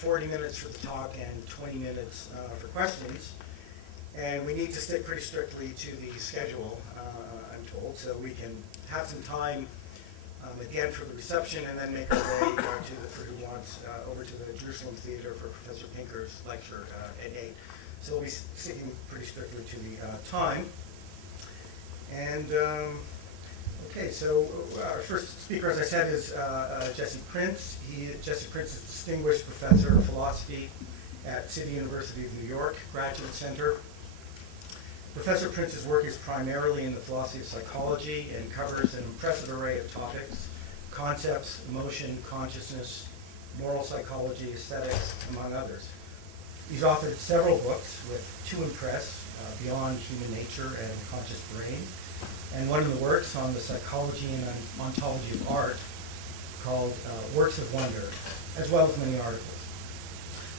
40 minutes for the talk and 20 minutes for questions. And we need to stick pretty strictly to the schedule, I'm told, so we can have some time at the end for the reception and then make our way for who wants, over to the Jerusalem Theater for Professor Pinker's lecture at 8. So we'll be sticking pretty strictly to the time. And okay, so our first speaker, as I said, is Jesse Prinz. Jesse Prinz is Distinguished Professor of Philosophy at City University of New York Graduate Center. Professor Prinz's work is primarily in the philosophy of psychology and covers an impressive array of topics: concepts, emotion, consciousness, moral psychology, aesthetics, among others. He's authored several books with two in press, Beyond Human Nature and Conscious Brain, and one of the works on the psychology and ontology of art called Works of Wonder, as well as many articles.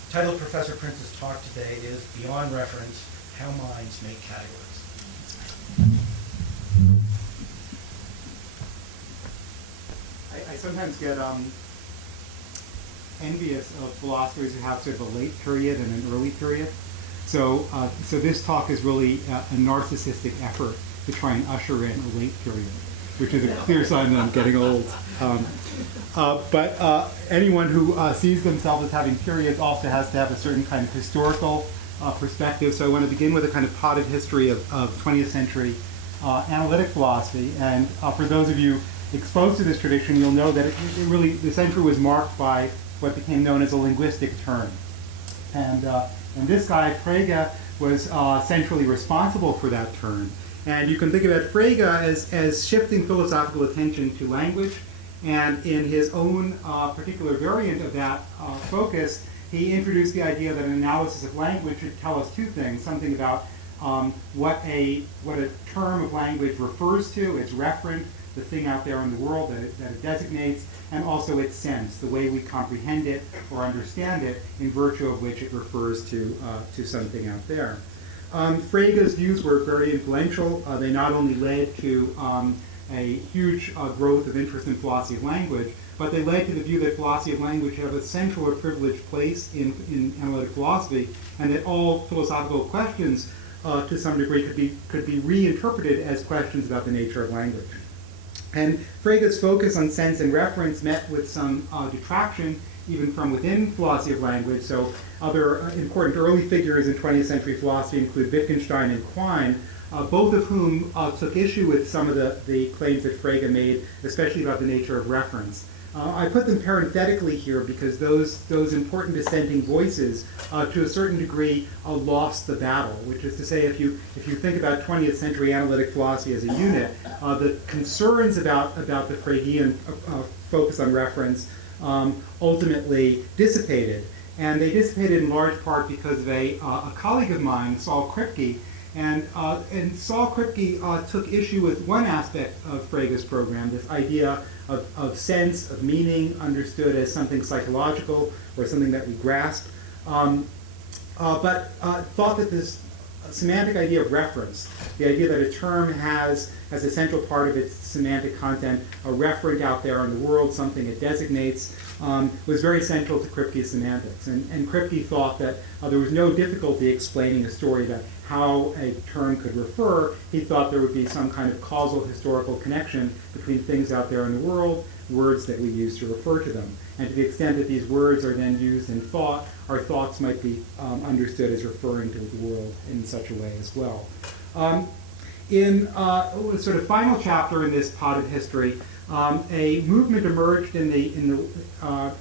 The title of Professor Prinz's talk today is Beyond Reference: How Minds Make Categories. I sometimes get envious of philosophers who have sort of a late period and an early period. So this talk is really a narcissistic effort to try and usher in a late period, which is a clear sign that I'm getting old. But anyone who sees themselves as having periods also has to have a certain kind of historical perspective. So I want to begin with a kind of potted history of 20th century analytic philosophy. And for those of you exposed to this tradition, you'll know that the century was marked by what became known as a linguistic turn. And this guy, Frege, was centrally responsible for that turn. And you can think about Frege as shifting philosophical attention to language. And in his own particular variant of that focus, he introduced the idea that an analysis of language should tell us two things: something about what a term of language refers to, its referent, the thing out there in the world that it designates, and also its sense, the way we comprehend it or understand it, in virtue of which it refers to something out there. Frege's views were very influential. They not only led to a huge growth of interest in philosophy of language, but they led to the view that philosophy of language should have a central or privileged place in analytic philosophy, and that all philosophical questions, to some degree, could be reinterpreted as questions about the nature of language. And Frege's focus on sense and reference met with some detraction, even from within philosophy of language. So other important early figures in 20th century philosophy include Wittgenstein and Quine, both of whom took issue with some of the claims that Frege made, especially about the nature of reference. I put them parenthetically here because those important dissenting voices, to a certain degree, lost the battle. Which is to say, if you think about 20th century analytic philosophy as a unit, the concerns about the Fregean focus on reference ultimately dissipated, and they dissipated in large part because of a colleague of mine, Saul Kripke. And Saul Kripke took issue with one aspect of Frege's program, this idea of sense, of meaning, understood as something psychological or something that we grasp, but thought that this semantic idea of reference, the idea that a term has as a central part of its semantic content a referent out there in the world, something it designates, was very central to Kripke's semantics. And Kripke thought that there was no difficulty explaining a story about how a term could refer. He thought there would be some kind of causal historical connection between things out there in the world, words that we use to refer to them. And to the extent that these words are then used in thought, our thoughts might be understood as referring to the world in such a way as well. In a sort of final chapter in this potted history, a movement emerged in the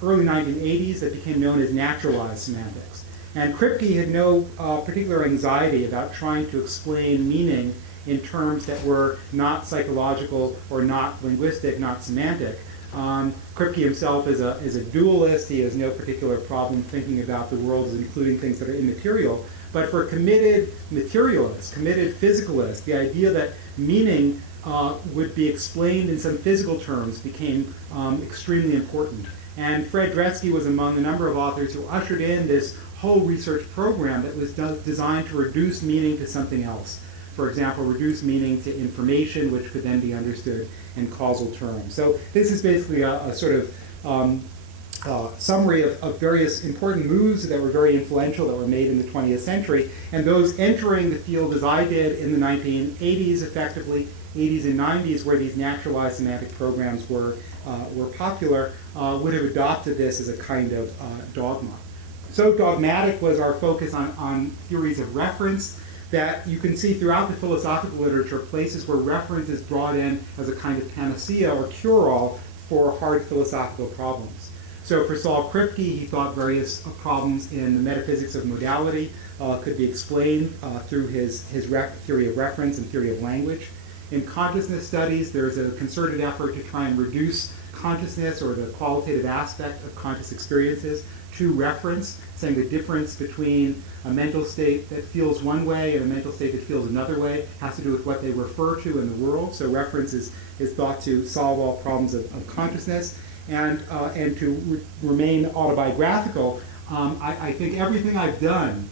early 1980s that became known as naturalized semantics. And Kripke had no particular anxiety about trying to explain meaning in terms that were not psychological or not linguistic, not semantic. Kripke himself is a dualist. He has no particular problem thinking about the world as including things that are immaterial. But for committed materialists, committed physicalists, the idea that meaning would be explained in some physical terms became extremely important. And Fred Dresky was among a number of authors who ushered in this whole research program that was designed to reduce meaning to something else. For example, reduce meaning to information, which could then be understood in causal terms. So this is basically a sort of summary of various important moves that were very influential that were made in the 20th century. And those entering the field as I did in the 1980s, effectively, 80s and 90s, where these naturalized semantic programs were popular, would have adopted this as a kind of dogma. So dogmatic was our focus on theories of reference that you can see throughout the philosophical literature, places where reference is brought in as a kind of panacea or cure-all for hard philosophical problems. So for Saul Kripke, he thought various problems in the metaphysics of modality could be explained through his theory of reference and theory of language. In consciousness studies, there's a concerted effort to try and reduce consciousness or the qualitative aspect of conscious experiences to reference, saying the difference between a mental state that feels one way and a mental state that feels another way has to do with what they refer to in the world. So reference is thought to solve all problems of consciousness. And to remain autobiographical, I think everything I've done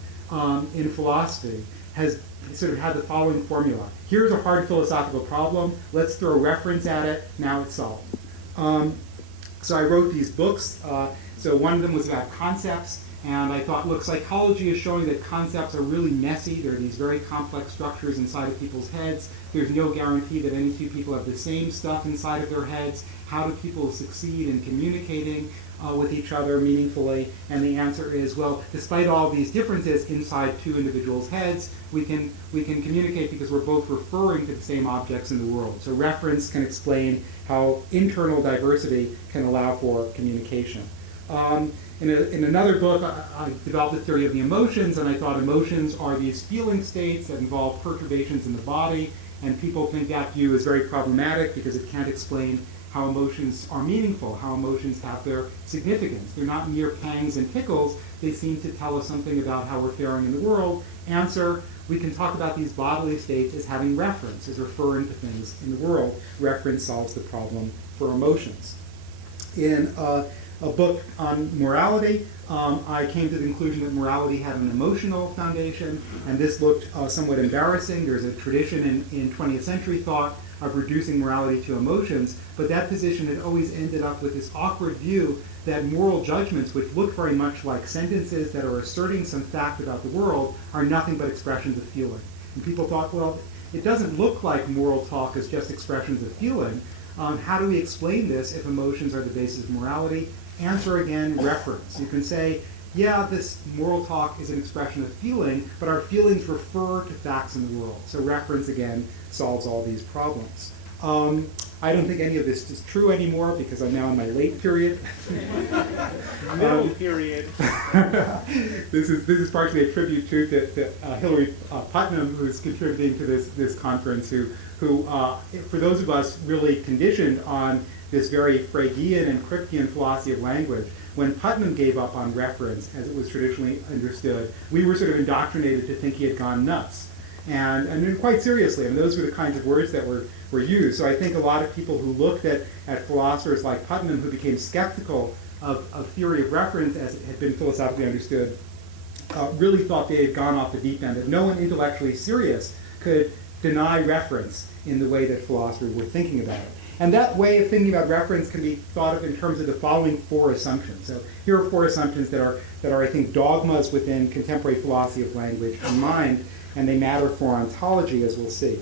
in philosophy has sort of had the following formula. Here's a hard philosophical problem. Let's throw a reference at it. Now it's solved. So I wrote these books. So one of them was about concepts. And I thought, look, psychology is showing that concepts are really messy. There are these very complex structures inside of people's heads. There's no guarantee that any two people have the same stuff inside of their heads. How do people succeed in communicating with each other meaningfully? And the answer is, well, despite all these differences inside two individuals' heads, we can communicate because we're both referring to the same objects in the world. So reference can explain how internal diversity can allow for communication. In another book, I developed a theory of the emotions, and I thought emotions are these feeling states that involve perturbations in the body, and people think that view is very problematic because it can't explain how emotions are meaningful, how emotions have their significance. They're not mere pangs and tickles. They seem to tell us something about how we're faring in the world. Answer, we can talk about these bodily states as having reference, as referring to things in the world. Reference solves the problem for emotions. In a book on morality, I came to the conclusion that morality had an emotional foundation, and this looked somewhat embarrassing. There's a tradition in 20th century thought of reducing morality to emotions, but that position had always ended up with this awkward view that moral judgments, which look very much like sentences that are asserting some fact about the world, are nothing but expressions of feeling. And people thought, well, it doesn't look like moral talk is just expressions of feeling. How do we explain this if emotions are the basis of morality? Answer again, reference. You can say, yeah, this moral talk is an expression of feeling, but our feelings refer to facts in the world. So reference, again, solves all these problems. I don't think any of this is true anymore because I'm now in my late period. Middle period. This is partially a tribute to Hillary Putnam, who's contributing to this conference, who for those of us really conditioned on this very Fregean and Kripkean philosophy of language, when Putnam gave up on reference, as it was traditionally understood, we were sort of indoctrinated to think he had gone nuts. And quite seriously, and those were the kinds of words that were used. So I think a lot of people who looked at philosophers like Putnam, who became skeptical of theory of reference as it had been philosophically understood, really thought they had gone off the deep end, that no one intellectually serious could deny reference in the way that philosophers were thinking about it. And that way of thinking about reference can be thought of in terms of the following four assumptions. So here are four assumptions that are I think, dogmas within contemporary philosophy of language and mind, and they matter for ontology, as we'll see.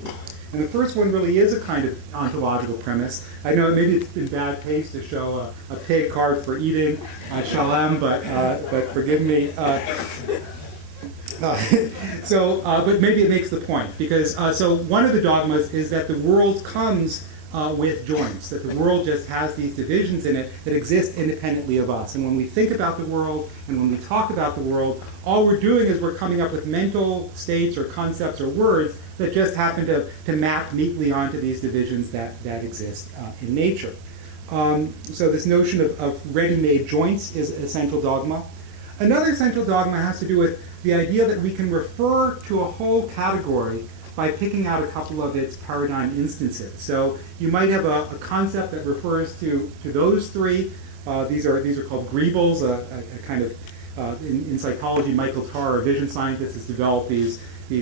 And the first one really is a kind of ontological premise. I know maybe it's been bad taste to show a pig carved for eating, Shalem, but forgive me. But maybe it makes the point, because so one of the dogmas is that the world comes with joints, that the world just has these divisions in it that exist independently of us. And when we think about the world and when we talk about the world, all we're doing is we're coming up with mental states or concepts or words that just happen to map neatly onto these divisions that exist in nature. So this notion of ready-made joints is a central dogma. Another central dogma has to do with the idea that we can refer to a whole category by picking out a couple of its paradigm instances. So you might have a concept that refers to those three. These are called greebles, a kind of, in psychology, Michael Tarr, a vision scientist, has developed these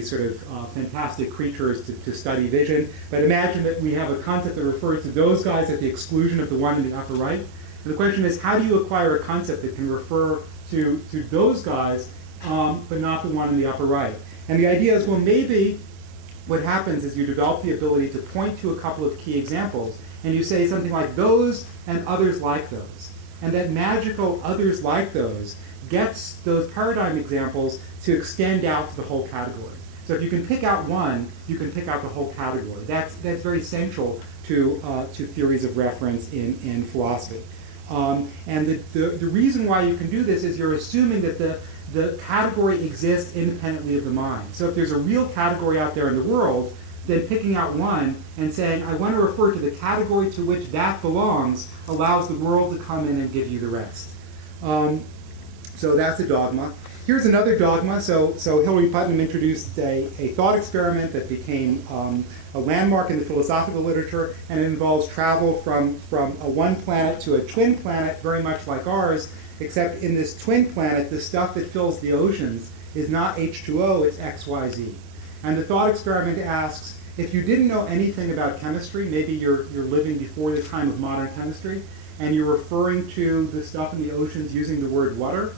sort of fantastic creatures to study vision. But imagine that we have a concept that refers to those guys at the exclusion of the one in the upper right. And the question is, how do you acquire a concept that can refer to those guys, but not the one in the upper right? And the idea is, well, maybe what happens is you develop the ability to point to a couple of key examples, and you say something like those and others like those. And that magical others like those gets those paradigm examples to extend out to the whole category. So if you can pick out one, you can pick out the whole category. That's very central to theories of reference in philosophy. And the reason why you can do this is you're assuming that the category exists independently of the mind. So if there's a real category out there in the world, then picking out one and saying, I want to refer to the category to which that belongs, allows the world to come in and give you the rest. So that's a dogma. Here's another dogma. So Hilary Putnam introduced a thought experiment that became a landmark in the philosophical literature, and it involves travel from a one planet to a twin planet, very much like ours, except in this twin planet, the stuff that fills the oceans is not H2O, it's XYZ. And the thought experiment asks, if you didn't know anything about chemistry, maybe you're living before the time of modern chemistry, and you're referring to the stuff in the oceans using the word water,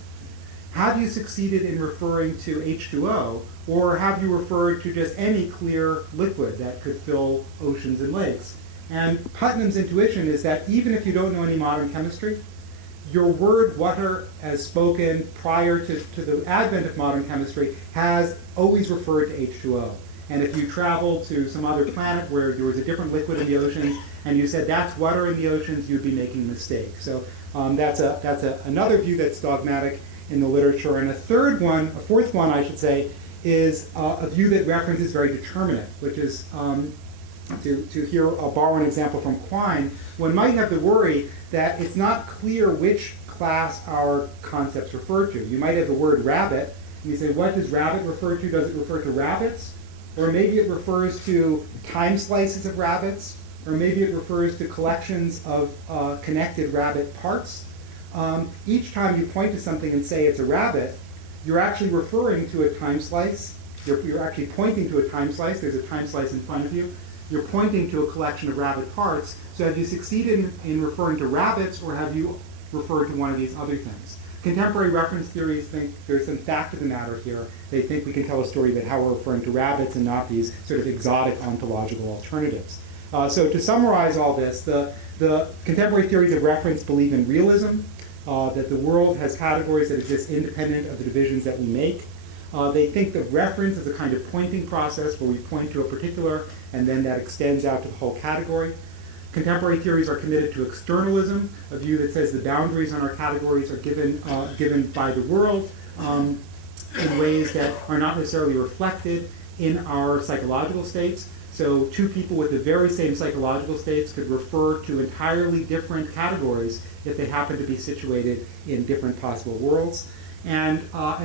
have you succeeded in referring to H2O, or have you referred to just any clear liquid that could fill oceans and lakes? And Putnam's intuition is that even if you don't know any modern chemistry, your word water, as spoken prior to the advent of modern chemistry, has always referred to H2O. And if you travel to some other planet where there was a different liquid in the oceans, and you said that's water in the oceans, you'd be making a mistake. So that's another view that's dogmatic in the literature. And a fourth one, I should say, is a view that references very determinate, which is, I'll borrow an example from Quine, one might have the worry that it's not clear which class our concepts refer to. You might have the word rabbit, and you say, what does rabbit refer to? Does it refer to rabbits? Or maybe it refers to time slices of rabbits, or maybe it refers to collections of connected rabbit parts. Each time you point to something and say it's a rabbit, you're actually referring to a time slice. You're actually pointing to a time slice. There's a time slice in front of you. You're pointing to a collection of rabbit parts. So have you succeeded in referring to rabbits, or have you referred to one of these other things? Contemporary reference theories think there's some fact of the matter here. They think we can tell a story about how we're referring to rabbits and not these sort of exotic ontological alternatives. So to summarize all this, the contemporary theories of reference believe in realism, that the world has categories that exist independent of the divisions that we make. They think of reference as a kind of pointing process where we point to a particular and then that extends out to the whole category. Contemporary theories are committed to externalism, a view that says the boundaries on our categories are given by the world in ways that are not necessarily reflected in our psychological states. So two people with the very same psychological states could refer to entirely different categories if they happen to be situated in different possible worlds. And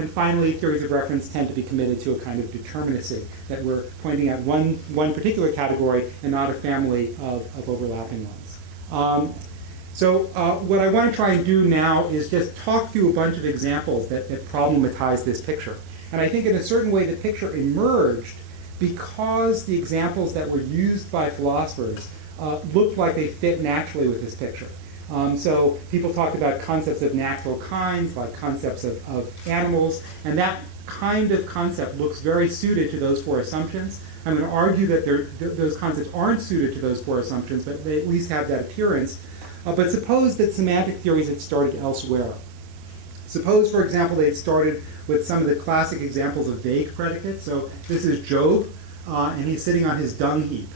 finally, theories of reference tend to be committed to a kind of determinacy, that we're pointing at one particular category and not a family of overlapping ones. So what I want to try and do now is just talk through a bunch of examples that problematize this picture. And I think in a certain way the picture emerged because the examples that were used by philosophers looked like they fit naturally with this picture. So people talk about concepts of natural kinds, like concepts of animals, and that kind of concept looks very suited to those four assumptions. I'm going to argue that those concepts aren't suited to those four assumptions, but they at least have that appearance. But suppose that semantic theories had started elsewhere. Suppose, for example, they had started with some of the classic examples of vague predicates. So this is Job, and he's sitting on his dung heap.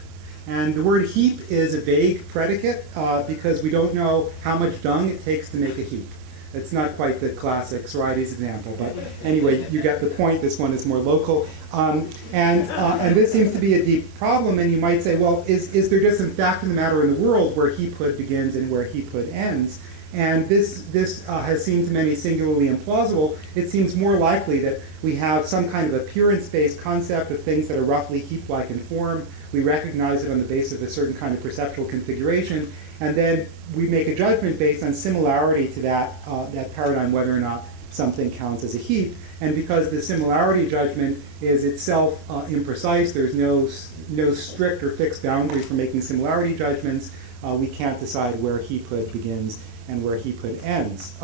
And the word heap is a vague predicate because we don't know how much dung it takes to make a heap. It's not quite the classic Sorites example, but anyway, you get the point. This one is more local. And this seems to be a deep problem, and you might say, well, is there just some fact of the matter in the world where heaphood begins and where heaphood ends? And this has seemed to many singularly implausible. It seems more likely that we have some kind of appearance-based concept of things that are roughly heap-like in form. We recognize it on the basis of a certain kind of perceptual configuration, and then we make a judgment based on similarity to that paradigm, whether or not something counts as a heap. And because the similarity judgment is itself imprecise, there's no strict or fixed boundary for making similarity judgments, we can't decide where heaphood begins and where he put ends.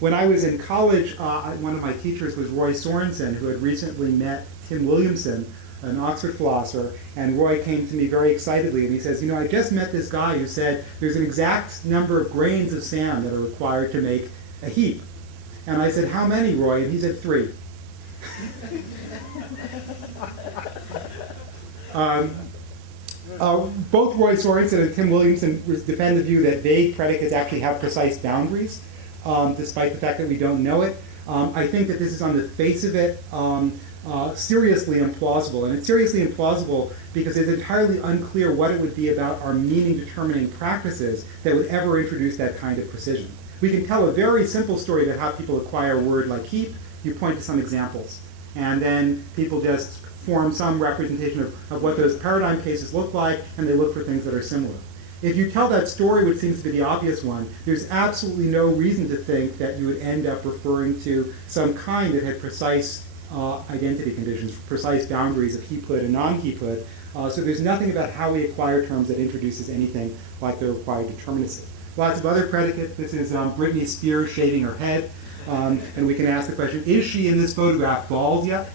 When I was in college, one of my teachers was Roy Sorensen, who had recently met Tim Williamson, an Oxford philosopher, and Roy came to me very excitedly and he says, I just met this guy who said there's an exact number of grains of sand that are required to make a heap. And I said, how many, Roy? And he said, 3. Both Roy Sorensen and Tim Williamson defend the view that vague predicates actually have precise boundaries, despite the fact that we don't know it. I think that this is on the face of it seriously implausible. And it's seriously implausible because it's entirely unclear what it would be about our meaning-determining practices that would ever introduce that kind of precision. We can tell a very simple story about how people acquire a word like heap. You point to some examples. And then people just form some representation of what those paradigm cases look like, and they look for things that are similar. If you tell that story, which seems to be the obvious one, there's absolutely no reason to think that you would end up referring to some kind that had precise identity conditions, precise boundaries of heaphood and non-heaphood. So there's nothing about how we acquire terms that introduces anything like the required determinacy. Lots of other predicates. This is Britney Spears shaving her head. And we can ask the question, is she in this photograph bald yet?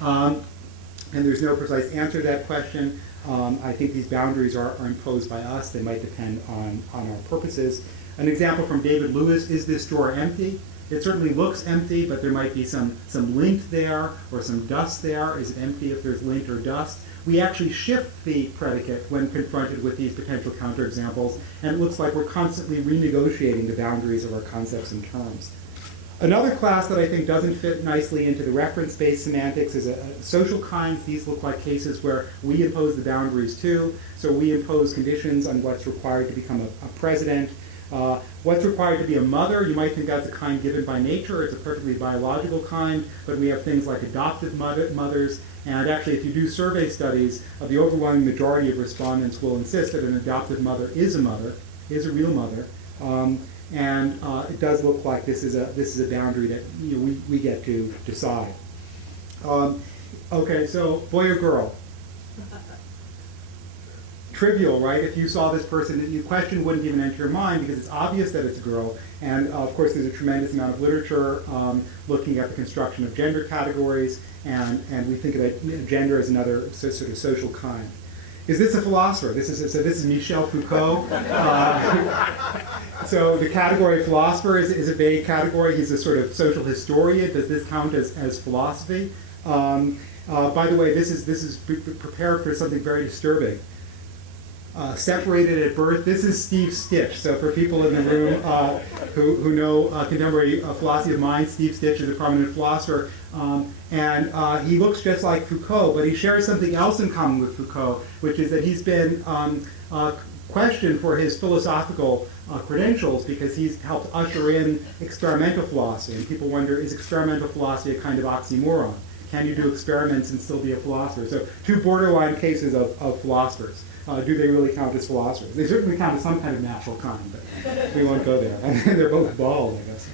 And there's no precise answer to that question. I think these boundaries are imposed by us. They might depend on our purposes. An example from David Lewis, is this drawer empty? It certainly looks empty, but there might be some lint there or some dust there. Is it empty if there's lint or dust? We actually shift the predicate when confronted with these potential counterexamples, and it looks like we're constantly renegotiating the boundaries of our concepts and terms. Another class that I think doesn't fit nicely into the reference-based semantics is social kinds. These look like cases where we impose the boundaries too. So we impose conditions on what's required to become a president. What's required to be a mother, you might think that's a kind given by nature. It's a perfectly biological kind, but we have things like adoptive mothers. And actually, if you do survey studies, the overwhelming majority of respondents will insist that an adoptive mother, is a real mother. And it does look like this is a boundary that we get to decide. Okay, so boy or girl? Trivial, right? If you saw this person, the question wouldn't even enter your mind because it's obvious that it's a girl. And of course, there's a tremendous amount of literature looking at the construction of gender categories, and we think of gender as another sort of social kind. Is this a philosopher? This is Michel Foucault. So the category of philosopher is a vague category. He's a sort of social historian. Does this count as philosophy? By the way, this is prepared for something very disturbing. Separated at birth. This is Steve Stitch. So for people in the room who know contemporary philosophy of mind, Steve Stitch is a prominent philosopher. And he looks just like Foucault, but he shares something else in common with Foucault, which is that he's been questioned for his philosophical credentials because he's helped usher in experimental philosophy. And people wonder, is experimental philosophy a kind of oxymoron? Can you do experiments and still be a philosopher? So two borderline cases of philosophers. Do they really count as philosophers? They certainly count as some kind of natural kind, but we won't go there. And they're both bald, I guess.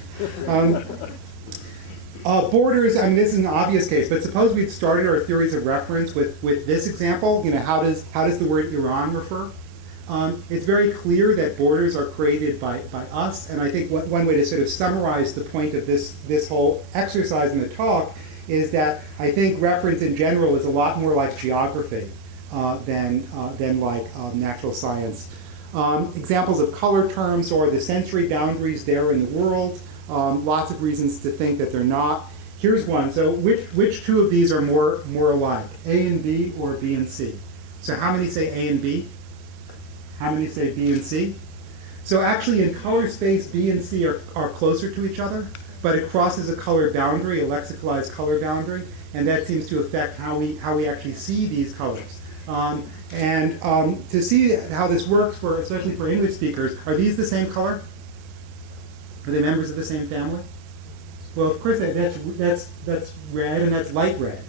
Borders, I mean, this is an obvious case, but suppose we'd started our theories of reference with this example. How does the word Iran refer? It's very clear that borders are created by us, and I think one way to sort of summarize the point of this whole exercise in the talk is that I think reference in general is a lot more like geography than like natural science. Examples of color terms or the sensory boundaries there in the world. Lots of reasons to think that they're not. Here's one. So which two of these are more alike? A and B or B and C? So how many say A and B? How many say B and C? So actually in color space, B and C are closer to each other, but it crosses a color boundary, a lexicalized color boundary, and that seems to affect how we actually see these colors. To see how this works, especially for English speakers, are these the same color? Are they members of the same family? Well, of course, that's red and that's light red.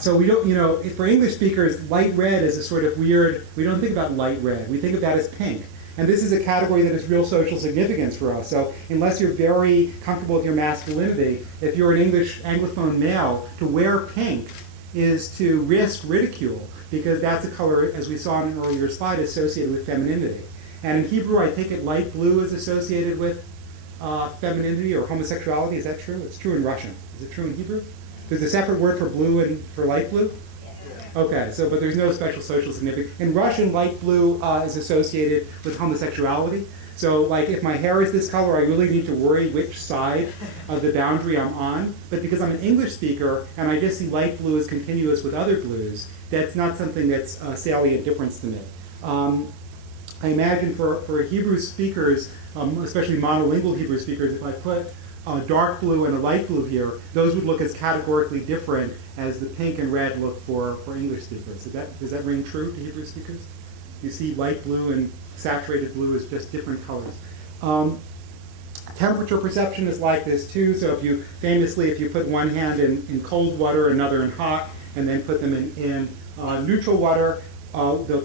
So we don't, for English speakers, light red is a sort of weird, we don't think about light red. We think of that as pink. And this is a category that has real social significance for us. So unless you're very comfortable with your masculinity, if you're an English Anglophone male, to wear pink is to risk ridicule, because that's a color, as we saw in an earlier slide, associated with femininity. And in Hebrew, I think it light blue is associated with femininity or homosexuality. Is that true? It's true in Russian. Is it true in Hebrew? There's a separate word for blue and for light blue? Okay, so but there's no special social significance. In Russian, light blue is associated with homosexuality. So like if my hair is this color, I really need to worry which side of the boundary I'm on. But because I'm an English speaker and I just see light blue as continuous with other blues, that's not something that's a salient difference to me. I imagine for Hebrew speakers, especially monolingual Hebrew speakers, if I put a dark blue and a light blue here, those would look as categorically different as the pink and red look for English speakers. Does that ring true to Hebrew speakers? You see light blue and saturated blue as just different colors. Temperature perception is like this too. So if you put one hand in cold water, another in hot, and then put them in neutral water, the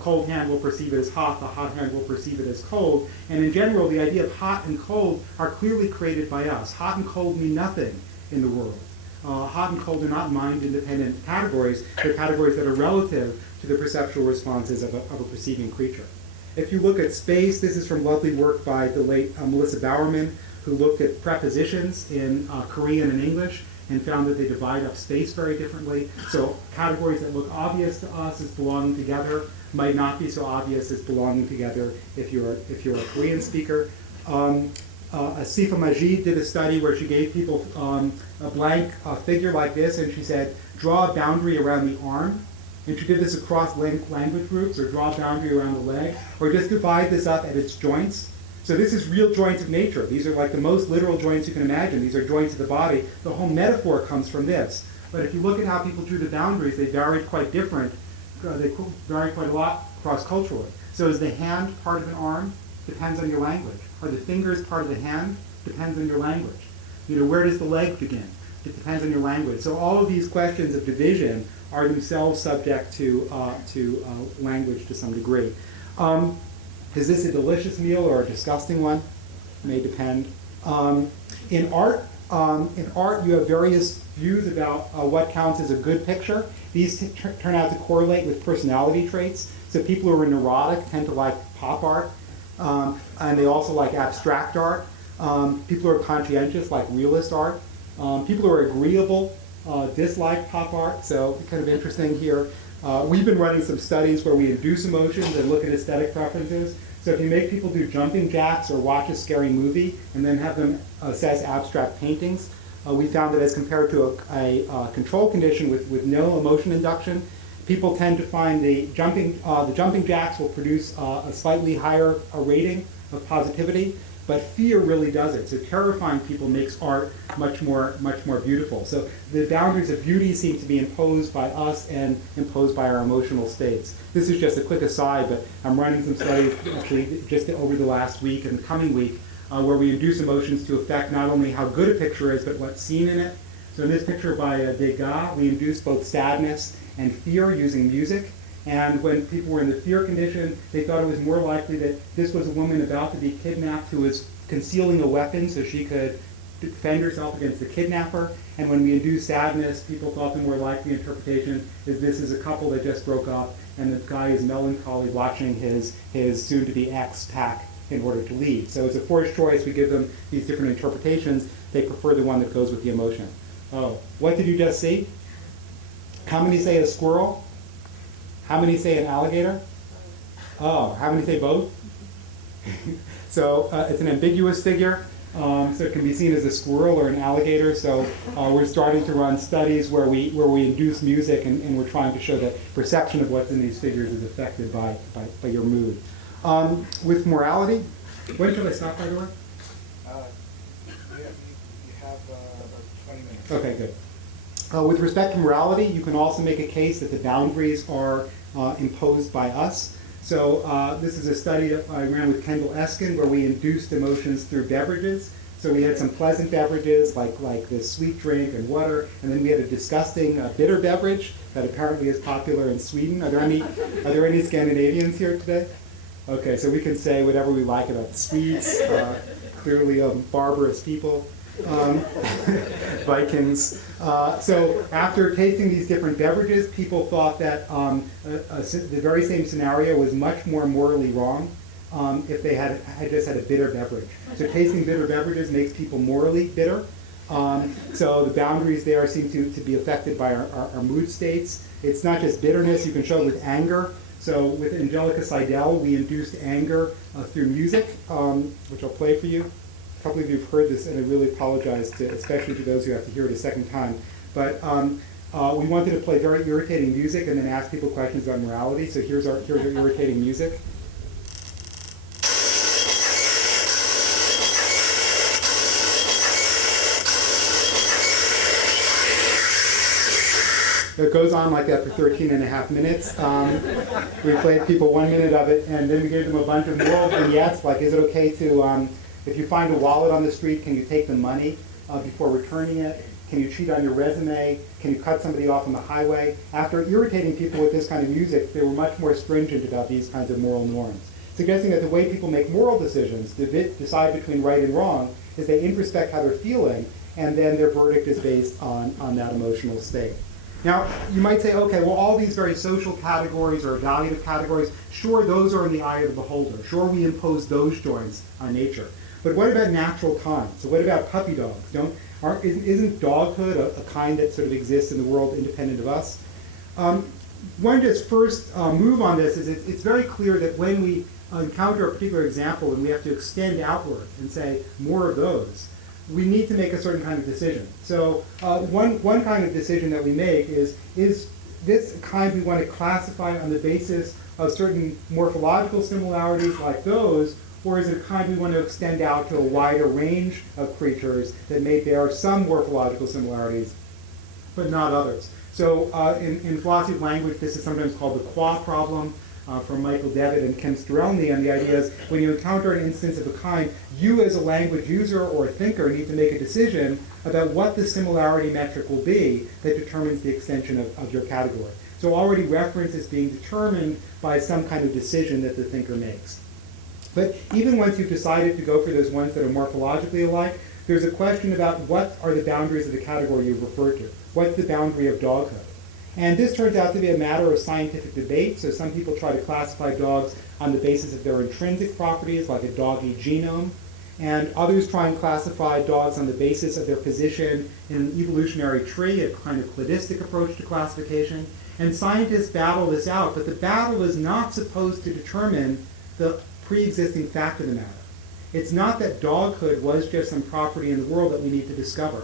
cold hand will perceive it as hot, the hot hand will perceive it as cold. And in general, the idea of hot and cold are clearly created by us. Hot and cold mean nothing in the world. Hot and cold are not mind-independent categories. They're categories that are relative to the perceptual responses of a perceiving creature. If you look at space, this is from lovely work by the late Melissa Bowerman, who looked at prepositions in Korean and English and found that they divide up space very differently. So categories that look obvious to us as belonging together might not be so obvious as belonging together if you're a Korean speaker. Asifa Majid did a study where she gave people a blank figure like this, and she said, draw a boundary around the arm. And she did this across language groups, or draw a boundary around the leg, or just divide this up at its joints. So this is real joints of nature. These are like the most literal joints you can imagine. These are joints of the body. The whole metaphor comes from this. But if you look at how people drew the boundaries, they varied quite different. They varied quite a lot cross-culturally. So is the hand part of an arm? Depends on your language. Are the fingers part of the hand? Depends on your language. Where does the leg begin? It depends on your language. So all of these questions of division are themselves subject to language to some degree. Is this a delicious meal or a disgusting one? May depend. In art, you have various views about what counts as a good picture. These turn out to correlate with personality traits. So people who are neurotic tend to like pop art, and they also like abstract art. People who are conscientious like realist art. People who are agreeable dislike pop art, so kind of interesting here. We've been running some studies where we induce emotions and look at aesthetic preferences. So if you make people do jumping jacks or watch a scary movie and then have them assess abstract paintings, we found that as compared to a control condition with no emotion induction, people tend to find the jumping jacks will produce a slightly higher rating of positivity, but fear really does it. So terrifying people makes art much more beautiful. So the boundaries of beauty seem to be imposed by us and imposed by our emotional states. This is just a quick aside, but I'm running some studies actually just over the last week and the coming week where we induce emotions to affect not only how good a picture is, but what's seen in it. So in this picture by Degas, we induce both sadness and fear using music. And when people were in the fear condition, they thought it was more likely that this was a woman about to be kidnapped who was concealing a weapon so she could defend herself against the kidnapper. And when we induce sadness, people thought the more likely interpretation is this is a couple that just broke up and the guy is melancholy watching his soon-to-be ex pack in order to leave. So it's a forced choice. We give them these different interpretations. They prefer the one that goes with the emotion. Oh, what did you just see? How many say a squirrel? How many say an alligator? Oh, how many say both? So it's an ambiguous figure. So it can be seen as a squirrel or an alligator. So we're starting to run studies where we induce music and we're trying to show that perception of what's in these figures is affected by your mood. With morality, when should I stop, by the way? You have about 20 minutes. Okay, good. With respect to morality, you can also make a case that the boundaries are imposed by us. So this is a study that I ran with Kendall Eskin where we induced emotions through beverages. So we had some pleasant beverages like this sweet drink and water, and then we had a disgusting bitter beverage that apparently is popular in Sweden. Are there any Scandinavians here today? Okay, so we can say whatever we like about the Swedes, clearly barbarous people. Vikings. So after tasting these different beverages, people thought that the very same scenario was much more morally wrong if they had just had a bitter beverage. So tasting bitter beverages makes people morally bitter. So the boundaries there seem to be affected by our mood states. It's not just bitterness, you can show it with anger. So with Angelica Seidel, we induced anger through music, which I'll play for you. A couple of you have heard this, and I really apologize, especially to those who have to hear it a second time. But we wanted to play very irritating music and then ask people questions about morality. So here's our irritating music. It goes on like that for 13 and a half minutes. We played people 1 minute of it, and then we gave them a bunch of moral vignettes, like is it okay to, if you find a wallet on the street, can you take the money before returning it? Can you cheat on your resume? Can you cut somebody off on the highway? After irritating people with this kind of music, they were much more stringent about these kinds of moral norms, suggesting that the way people make moral decisions, decide between right and wrong, is they introspect how they're feeling, and then their verdict is based on that emotional state. Now, you might say, okay, well, all these very social categories or evaluative categories, sure, those are in the eye of the beholder. Sure, we impose those joints on nature. But what about natural kind? So what about puppy dogs? Isn't doghood a kind that sort of exists in the world independent of us? One just first move on this is it's very clear that when we encounter a particular example and we have to extend outward and say more of those, we need to make a certain kind of decision. So one kind of decision that we make is this kind we want to classify on the basis of certain morphological similarities like those, or is it a kind we want to extend out to a wider range of creatures that may bear some morphological similarities, but not others? So in philosophy of language, this is sometimes called the qua problem, from Michael Devitt and Ken Strelny, and the idea is when you encounter an instance of a kind, you as a language user or a thinker need to make a decision about what the similarity metric will be that determines the extension of your category. So already reference is being determined by some kind of decision that the thinker makes. But even once you've decided to go for those ones that are morphologically alike, there's a question about what are the boundaries of the category you've referred to. What's the boundary of doghood? And this turns out to be a matter of scientific debate. So some people try to classify dogs on the basis of their intrinsic properties, like a doggy genome. And others try and classify dogs on the basis of their position in an evolutionary tree, a kind of cladistic approach to classification. And scientists battle this out, but the battle is not supposed to determine the pre-existing fact of the matter. It's not that doghood was just some property in the world that we need to discover.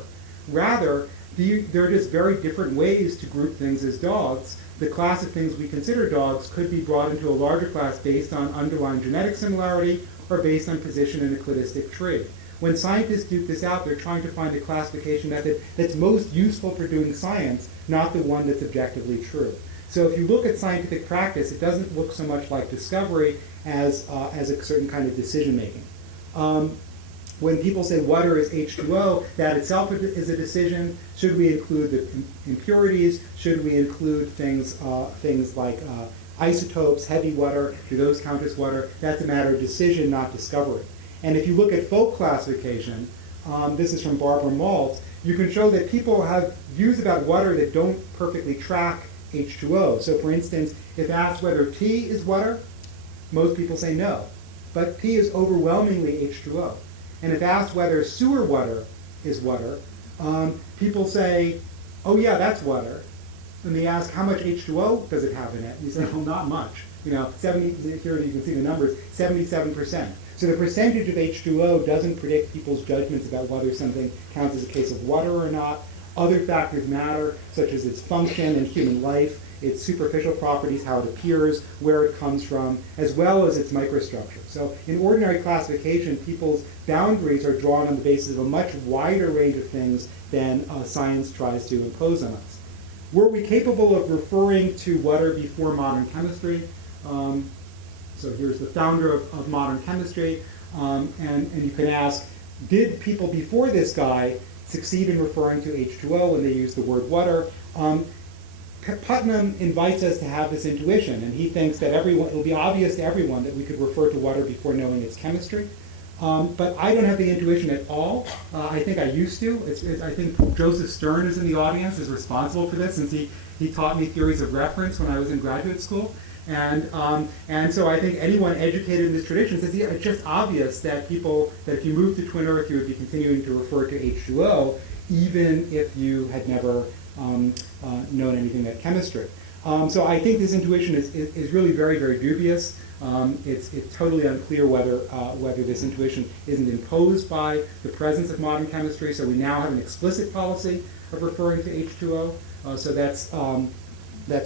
Rather, there are just very different ways to group things as dogs. The class of things we consider dogs could be brought into a larger class based on underlying genetic similarity or based on position in a cladistic tree. When scientists duke this out, they're trying to find a classification method that's most useful for doing science, not the one that's objectively true. So if you look at scientific practice, it doesn't look so much like discovery as a certain kind of decision making. When people say water is H2O, that itself is a decision. Should we include the impurities? Should we include things like isotopes, heavy water? Do those count as water? That's a matter of decision, not discovery. And if you look at folk classification, this is from Barbara Maltz, you can show that people have views about water that don't perfectly track H2O. So for instance, if asked whether tea is water, most people say no. But tea is overwhelmingly H2O. And if asked whether sewer water is water, people say, oh yeah, that's water. And they ask, how much H2O does it have in it? And you say, well, not much. Here you can see the numbers, 77%. So the percentage of H2O doesn't predict people's judgments about whether something counts as a case of water or not. Other factors matter, such as its function in human life, its superficial properties, how it appears, where it comes from, as well as its microstructure. So in ordinary classification, people's boundaries are drawn on the basis of a much wider range of things than science tries to impose on us. Were we capable of referring to water before modern chemistry? So here's the founder of modern chemistry, and you can ask, did people before this guy succeed in referring to H2O when they used the word water? Putnam invites us to have this intuition, and he thinks that it will be obvious to everyone that we could refer to water before knowing its chemistry. But I don't have the intuition at all. I think I used to. I think Joseph Stern is in the audience, is responsible for this, since he taught me theories of reference when I was in graduate school. And so I think anyone educated in this tradition says, yeah, it's just obvious that if you move to twin Earth, you would be continuing to refer to H2O, even if you had never known anything about chemistry. So I think this intuition is really very, very dubious. It's totally unclear whether this intuition isn't imposed by the presence of modern chemistry. So we now have an explicit policy of referring to H2O. So that's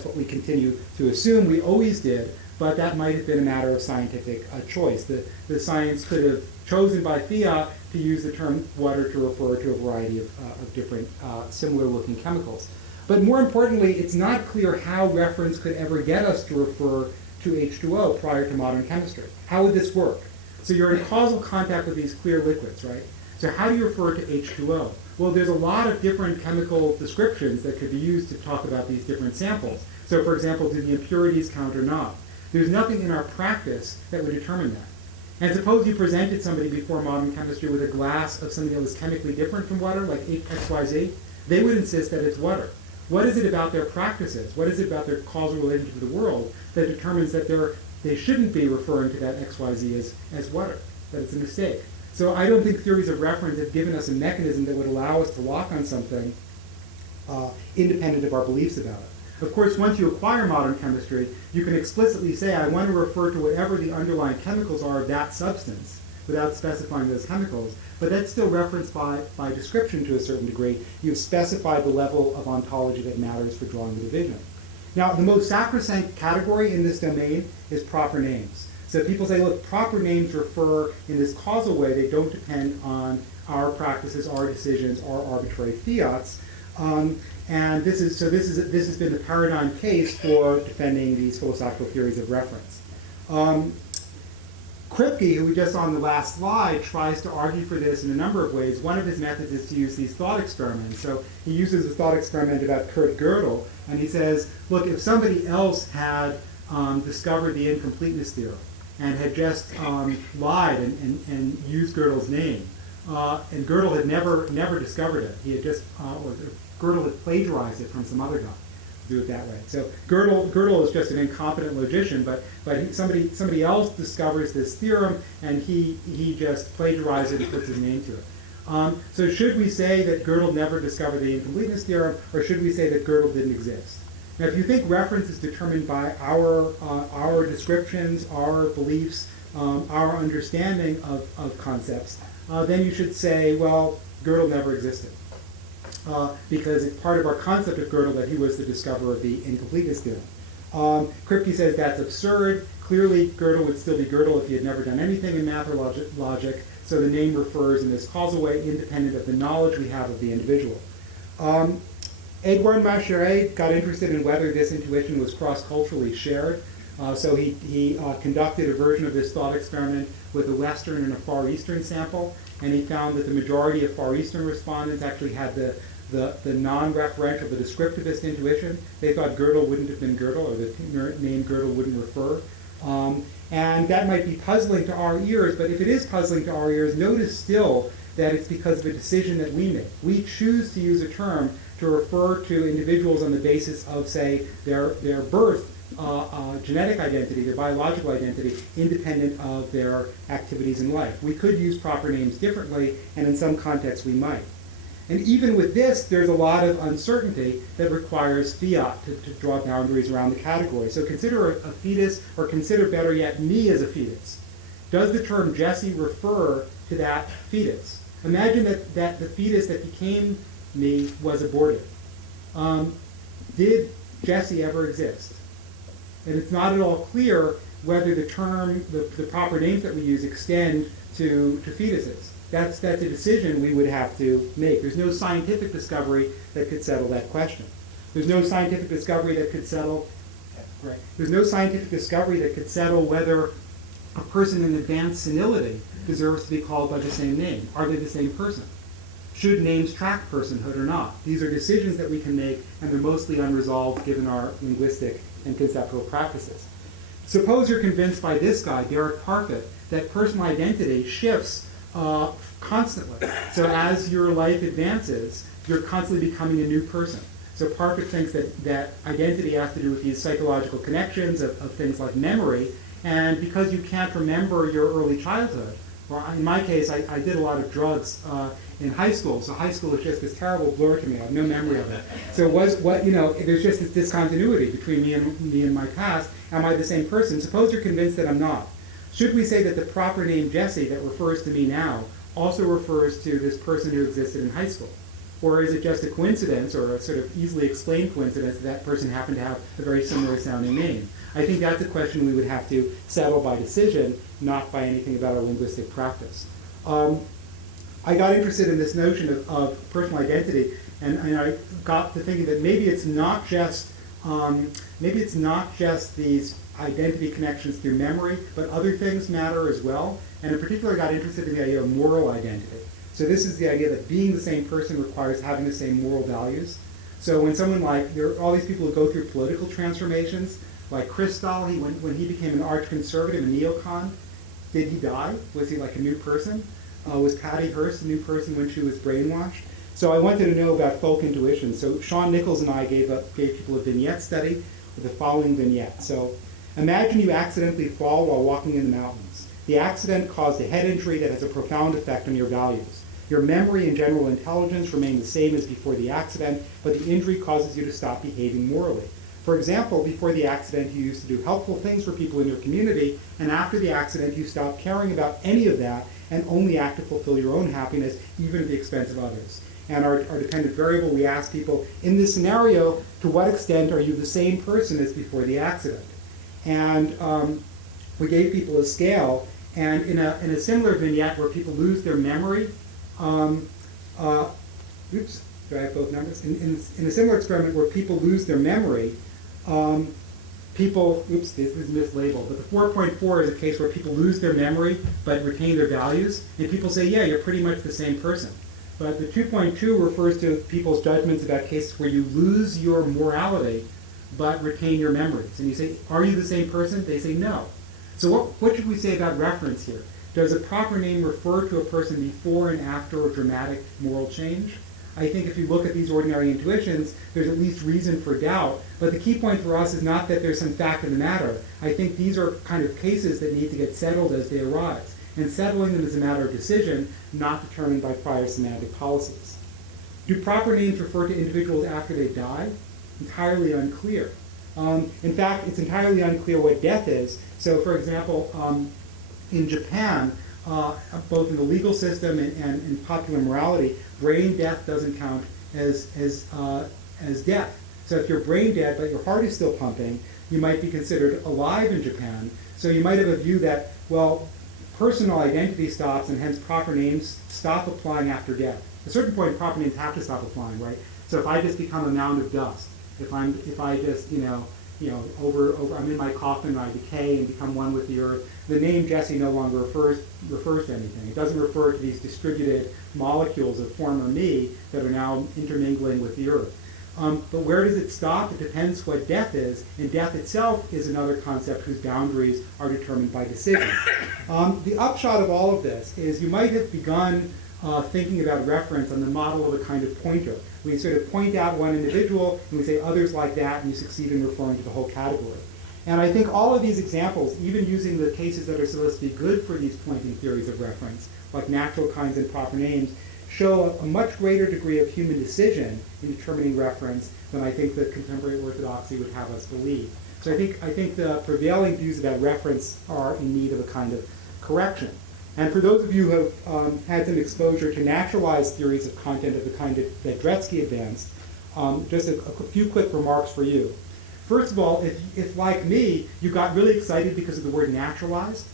what we continue to assume. We always did, but that might have been a matter of scientific choice. The science could have chosen by fiat to use the term water to refer to a variety of different similar-looking chemicals. But more importantly, it's not clear how reference could ever get us to refer to H2O prior to modern chemistry. How would this work? So you're in causal contact with these clear liquids, right? So how do you refer to H2O? Well, there's a lot of different chemical descriptions that could be used to talk about these different samples. So for example, do the impurities count or not? There's nothing in our practice that would determine that. And suppose you presented somebody before modern chemistry with a glass of something that was chemically different from water, like XYZ, they would insist that it's water. What is it about their practices? What is it about their causal relationship to the world that determines that they shouldn't be referring to that XYZ as water, that it's a mistake? So I don't think theories of reference have given us a mechanism that would allow us to lock on something independent of our beliefs about it. Of course, once you acquire modern chemistry, you can explicitly say, I want to refer to whatever the underlying chemicals are of that substance, without specifying those chemicals. But that's still referenced by description to a certain degree. You've specified the level of ontology that matters for drawing the division. Now, the most sacrosanct category in this domain is proper names. So people say, look, proper names refer in this causal way. They don't depend on our practices, our decisions, our arbitrary fiats. And this has been the paradigm case for defending these philosophical theories of reference. Kripke, who we just saw on the last slide, tries to argue for this in a number of ways. One of his methods is to use these thought experiments. So he uses a thought experiment about Kurt Gödel, and he says, look, if somebody else had discovered the incompleteness theorem and had just lied and used Gödel's name, and Gödel had never discovered it, he had just, or Gödel had plagiarized it from some other guy. Do it that way. So Gödel is just an incompetent logician, but somebody else discovers this theorem, and he just plagiarizes it and puts his name to it. So should we say that Gödel never discovered the incompleteness theorem, or should we say that Gödel didn't exist? Now, if you think reference is determined by our descriptions, our beliefs, our understanding of concepts, then you should say, well, Gödel never existed. Because it's part of our concept of Gödel that he was the discoverer of the incompleteness theorem. Kripke says that's absurd. Clearly, Gödel would still be Gödel if he had never done anything in math or logic, so the name refers in this causal way independent of the knowledge we have of the individual. Edouard Macherey got interested in whether this intuition was cross-culturally shared. So he conducted a version of this thought experiment with a Western and a Far Eastern sample, and he found that the majority of Far Eastern respondents actually had the non-referential, the descriptivist intuition. They thought Gödel wouldn't have been Gödel, or the name Gödel wouldn't refer. And that might be puzzling to our ears, but if it is puzzling to our ears, notice still that it's because of a decision that we make. We choose to use a term to refer to individuals on the basis of, say, their birth, genetic identity, their biological identity, independent of their activities in life. We could use proper names differently, and in some contexts we might. And even with this, there's a lot of uncertainty that requires fiat to draw boundaries around the category. So consider a fetus, or consider better yet, me as a fetus. Does the term Jesse refer to that fetus? Imagine that the fetus that became me was aborted. Did Jesse ever exist? And it's not at all clear whether the term, the proper names that we use extend to fetuses. That's a decision we would have to make. There's no scientific discovery that could settle that question. There's no scientific discovery that could settle, right? There's no scientific discovery that could settle whether a person in advanced senility deserves to be called by the same name. Are they the same person? Should names track personhood or not? These are decisions that we can make, and they're mostly unresolved given our linguistic and conceptual practices. Suppose you're convinced by this guy, Derek Parfit, that personal identity shifts constantly. So as your life advances, you're constantly becoming a new person. So Parker thinks that identity has to do with these psychological connections of things like memory, and because you can't remember your early childhood, or in my case, I did a lot of drugs in high school, so high school is just this terrible blur to me. I have no memory of it. So there's just this discontinuity between me and my past. Am I the same person? Suppose you're convinced that I'm not. Should we say that the proper name Jesse that refers to me now also refers to this person who existed in high school? Or is it just a coincidence, or a sort of easily explained coincidence, that person happened to have a very similar sounding name? I think that's a question we would have to settle by decision, not by anything about our linguistic practice. I got interested in this notion of personal identity, and I got to thinking that maybe it's not just these identity connections through memory, but other things matter as well. And in particular, I got interested in the idea of moral identity. So this is the idea that being the same person requires having the same moral values. So when someone there are all these people who go through political transformations, like Kristall, when he became an arch-conservative, a neocon, did he die? Was he like a new person? Was Patty Hearst a new person when she was brainwashed? So I wanted to know about folk intuition. So Sean Nichols and I gave people a vignette study with the following vignette. So imagine you accidentally fall while walking in the mountains. The accident caused a head injury that has a profound effect on your values. Your memory and general intelligence remain the same as before the accident, but the injury causes you to stop behaving morally. For example, before the accident, you used to do helpful things for people in your community, and after the accident, you stopped caring about any of that and only act to fulfill your own happiness, even at the expense of others. And our dependent variable, we ask people, in this scenario, to what extent are you the same person as before the accident? And we gave people a scale, and in a similar vignette where people lose their memory, oops, do I have both numbers? In a similar experiment where people lose their memory, oops, this is mislabeled, but the 4.4 is a case where people lose their memory but retain their values, and people say, yeah, you're pretty much the same person. But the 2.2 refers to people's judgments about cases where you lose your morality but retain your memories. And you say, are you the same person? They say no. So what should we say about reference here? Does a proper name refer to a person before and after a dramatic moral change? I think if you look at these ordinary intuitions, there's at least reason for doubt. But the key point for us is not that there's some fact of the matter. I think these are kind of cases that need to get settled as they arise. And settling them is a matter of decision, not determined by prior semantic policies. Do proper names refer to individuals after they die? Entirely unclear. In fact, it's entirely unclear what death is. So, for example, in Japan, both in the legal system and in popular morality, brain death doesn't count as death. So if you're brain dead but your heart is still pumping, you might be considered alive in Japan. So you might have a view that, well, personal identity stops and hence proper names stop applying after death. At a certain point, proper names have to stop applying, right? So if I just become a mound of dust, if I just, I'm in my coffin, I decay and become one with the earth, the name Jesse no longer refers to anything. It doesn't refer to these distributed molecules of former me that are now intermingling with the earth. But where does it stop? It depends what death is, and death itself is another concept whose boundaries are determined by decision. The upshot of all of this is you might have begun thinking about reference on the model of a kind of pointer. We sort of point out one individual, and we say others like that, and you succeed in referring to the whole category. And I think all of these examples, even using the cases that are supposed to be good for these pointing theories of reference, like natural kinds and proper names, show a much greater degree of human decision in determining reference than I think the contemporary orthodoxy would have us believe. So I think the prevailing views about reference are in need of a kind of correction. And for those of you who have had some exposure to naturalized theories of content of the kind that Dretske advanced, just a few quick remarks for you. First of all, if like me, you got really excited because of the word naturalized,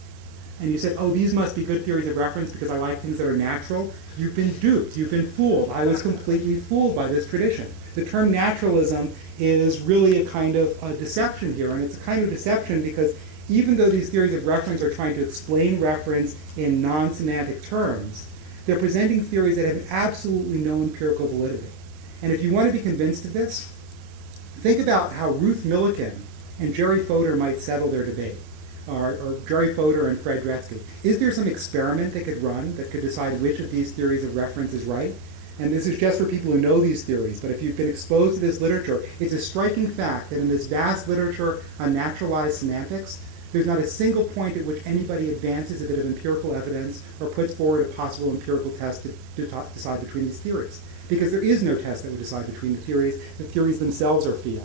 and you said, oh, these must be good theories of reference because I like things that are natural, you've been duped, you've been fooled. I was completely fooled by this tradition. The term naturalism is really a kind of a deception here, and it's a kind of deception because even though these theories of reference are trying to explain reference in non-semantic terms, they're presenting theories that have absolutely no empirical validity. And if you want to be convinced of this, think about how Ruth Millikan and Jerry Fodor might settle their debate. or Jerry Fodor and Fred Dretsky. Is there some experiment they could run that could decide which of these theories of reference is right? And this is just for people who know these theories, but if you've been exposed to this literature, it's a striking fact that in this vast literature on naturalized semantics, there's not a single point at which anybody advances a bit of empirical evidence or puts forward a possible empirical test to decide between these theories. Because there is no test that would decide between the theories themselves are fiat.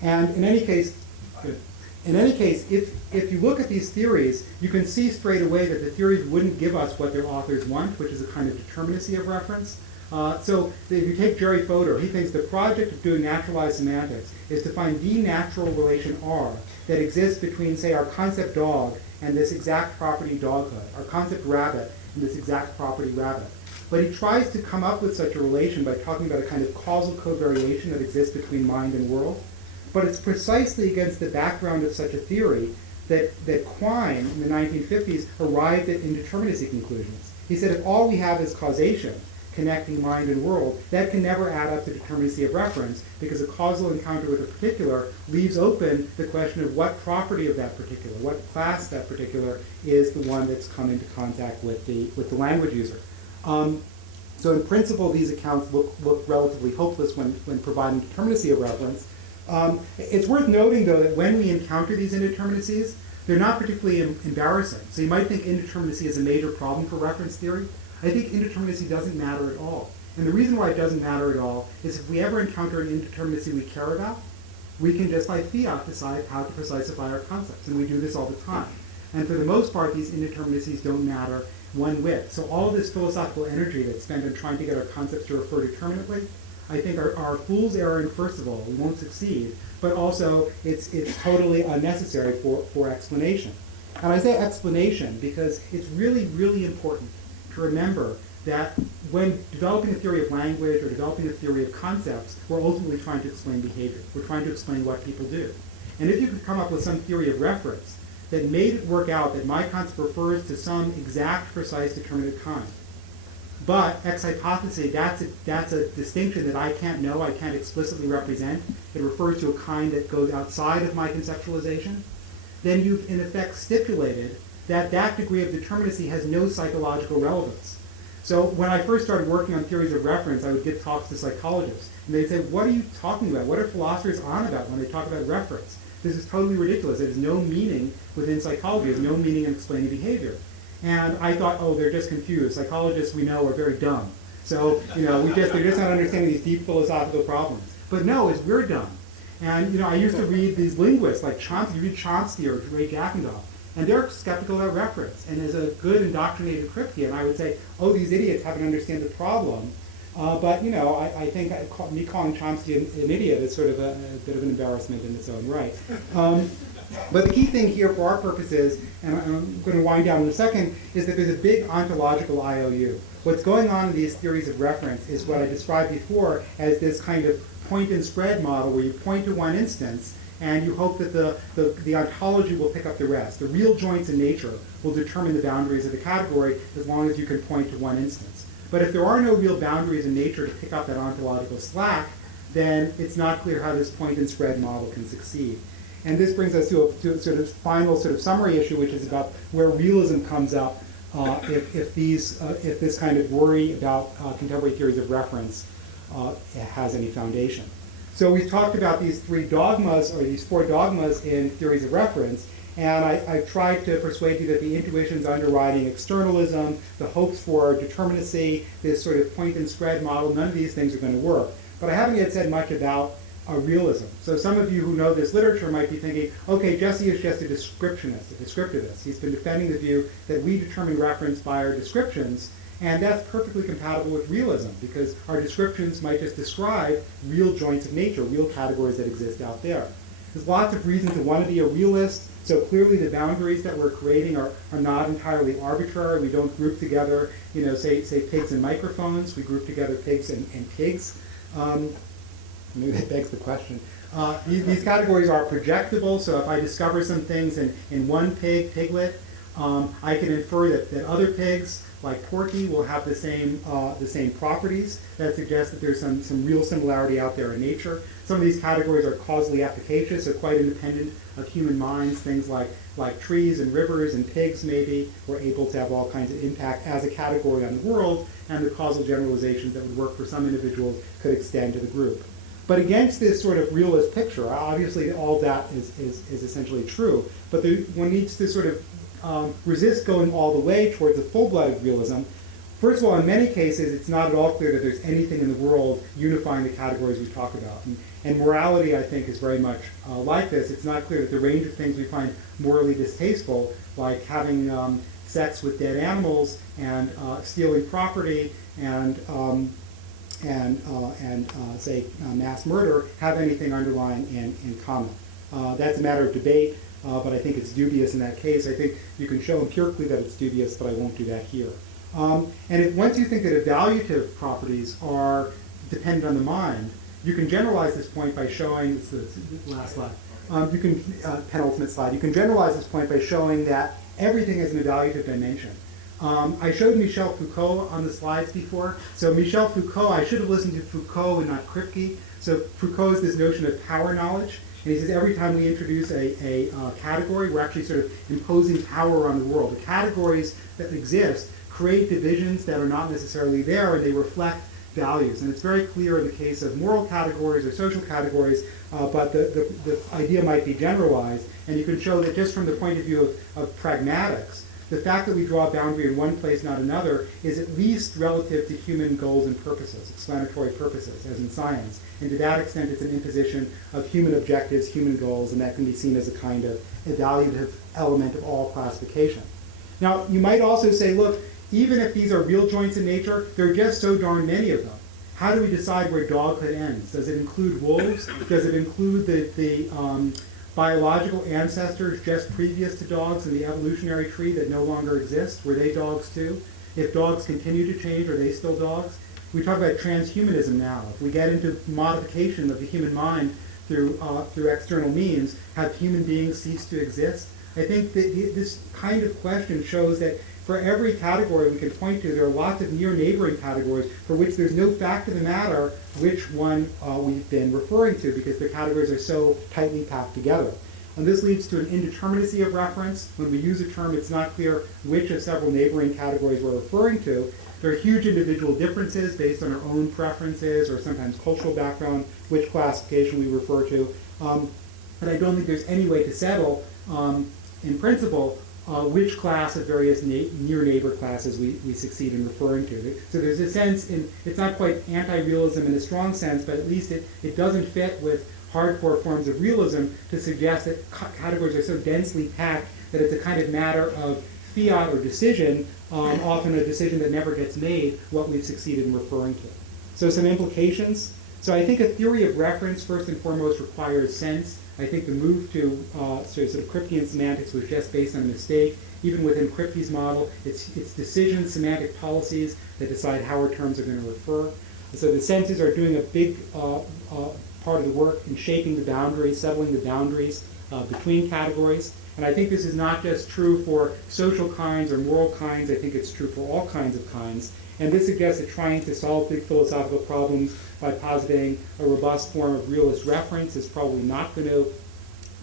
And in any case, if you look at these theories, you can see straight away that the theories wouldn't give us what their authors want, which is a kind of determinacy of reference. So if you take Jerry Fodor, he thinks the project of doing naturalized semantics is to find the natural relation R that exists between, say, our concept dog and this exact property doghood, our concept rabbit and this exact property rabbit. But he tries to come up with such a relation by talking about a kind of causal covariation that exists between mind and world. But it's precisely against the background of such a theory that Quine in the 1950s arrived at indeterminacy conclusions. He said if all we have is causation, connecting mind and world, that can never add up to determinacy of reference because a causal encounter with a particular leaves open the question of what property of that particular, what class that particular is the one that's come into contact with the language user. So in principle, these accounts look relatively hopeless when providing determinacy of reference. It's worth noting, though, that when we encounter these indeterminacies, they're not particularly embarrassing. So you might think indeterminacy is a major problem for reference theory. I think indeterminacy doesn't matter at all. And the reason why it doesn't matter at all is if we ever encounter an indeterminacy we care about, we can just by fiat decide how to precisify our concepts. And we do this all the time. And for the most part, these indeterminacies don't matter one whit. So all of this philosophical energy that's spent on trying to get our concepts to refer determinately, I think are fool's errand, first of all. We won't succeed. But also, it's totally unnecessary for explanation. And I say explanation because it's really, really important to remember that when developing a theory of language or developing a theory of concepts, we're ultimately trying to explain behavior. We're trying to explain what people do. And if you could come up with some theory of reference that made it work out that my concept refers to some exact, precise, determinate kind, but ex hypothesis, that's a distinction that I can't know, I can't explicitly represent. It refers to a kind that goes outside of my conceptualization. Then you've, in effect, stipulated that that degree of determinacy has no psychological relevance. So when I first started working on theories of reference, I would give talks to psychologists. And they'd say, what are you talking about? What are philosophers on about when they talk about reference? This is totally ridiculous. There's no meaning within psychology. There's no meaning in explaining behavior. And I thought, oh, they're just confused. Psychologists, we know, are very dumb. So, they're just not understanding these deep philosophical problems. But no, we're dumb. And, I used to read these linguists like Chomsky, you read Chomsky or Ray Jackendorf, and they're skeptical about reference. And as a good indoctrinated Kripkean, I would say, oh, these idiots haven't understood the problem. But, I think me calling Chomsky an idiot is sort of a bit of an embarrassment in its own right. But the key thing here for our purposes, and I'm going to wind down in a second, is that there's a big ontological IOU. What's going on in these theories of reference is what I described before as this kind of point and spread model where you point to one instance and you hope that the ontology will pick up the rest. The real joints in nature will determine the boundaries of the category as long as you can point to one instance. But if there are no real boundaries in nature to pick up that ontological slack, then it's not clear how this point and spread model can succeed. And this brings us to a sort of final sort of summary issue, which is about where realism comes up if this kind of worry about contemporary theories of reference has any foundation. So we've talked about these three dogmas, or these four dogmas in theories of reference, and I've tried to persuade you that the intuitions underwriting externalism, the hopes for determinacy, this sort of point and spread model, none of these things are going to work. But I haven't yet said much about realism. So some of you who know this literature might be thinking, okay, Jesse is just a descriptionist, a descriptivist. He's been defending the view that we determine reference by our descriptions, and that's perfectly compatible with realism, because our descriptions might just describe real joints of nature, real categories that exist out there. There's lots of reasons to want to be a realist, so clearly the boundaries that we're creating are not entirely arbitrary. We don't group together, say pigs and microphones. We group together pigs and pigs. Maybe that begs the question. These categories are projectable, so if I discover some things in one piglet, I can infer that other pigs, like Porky, will have the same properties that suggest that there's some real similarity out there in nature. Some of these categories are causally efficacious, so quite independent of human minds. Things like like trees and rivers and pigs maybe were able to have all kinds of impact as a category on the world, and the causal generalizations that would work for some individuals could extend to the group. But against this sort of realist picture, obviously all that is essentially true, but one needs to sort of resist going all the way towards a full-blooded realism. First of all, in many cases, it's not at all clear that there's anything in the world unifying the categories we talk about. And morality, I think, is very much like this. It's not clear that the range of things we find morally distasteful, like having sex with dead animals and stealing property and say mass murder, have anything underlying in common. That's a matter of debate, but I think it's dubious in that case. I think you can show empirically that it's dubious, but I won't do that here. And once you think that evaluative properties are dependent on the mind, you can generalize this point by showing, it's the last slide, penultimate slide, you can generalize this point by showing that everything has an evaluative dimension. I showed Michel Foucault on the slides before. So Michel Foucault, I should have listened to Foucault and not Kripke. So Foucault is this notion of power knowledge. And he says every time we introduce a category, we're actually sort of imposing power on the world. The categories that exist create divisions that are not necessarily there, and they reflect values. And it's very clear in the case of moral categories or social categories, but the idea might be generalized. And you can show that just from the point of view of pragmatics, the fact that we draw a boundary in one place, not another, is at least relative to human goals and purposes, explanatory purposes, as in science. And to that extent, it's an imposition of human objectives, human goals, and that can be seen as a kind of evaluative element of all classification. Now, you might also say, look, even if these are real joints in nature, there are just so darn many of them. How do we decide where doghood ends? Does it include wolves? Does it include the biological ancestors just previous to dogs in the evolutionary tree that no longer exist? Were they dogs too? If dogs continue to change, are they still dogs? We talk about transhumanism now. If we get into modification of the human mind through external means, have human beings ceased to exist? I think that this kind of question shows that for every category we can point to, there are lots of near neighboring categories for which there's no fact of the matter which one we've been referring to, because the categories are so tightly packed together. And this leads to an indeterminacy of reference. When we use a term, it's not clear which of several neighboring categories we're referring to. There are huge individual differences based on our own preferences or sometimes cultural background, which classification we refer to. And I don't think there's any way to settle, in principle, which class of various near neighbor classes we succeed in referring to. So there's a sense, it's not quite anti-realism in a strong sense, but at least it doesn't fit with hardcore forms of realism to suggest that categories are so densely packed that it's a kind of matter of fiat or decision, often a decision that never gets made, what we've succeeded in referring to. So some implications. So I think a theory of reference, first and foremost, requires sense. I think the move to sort of Kripkean semantics was just based on a mistake. Even within Kripke's model, it's decisions, semantic policies that decide how our terms are going to refer. So the senses are doing a big part of the work in shaping the boundaries, settling the boundaries between categories. And I think this is not just true for social kinds or moral kinds. I think it's true for all kinds of kinds. And this suggests that trying to solve big philosophical problems by positing a robust form of realist reference is probably not going to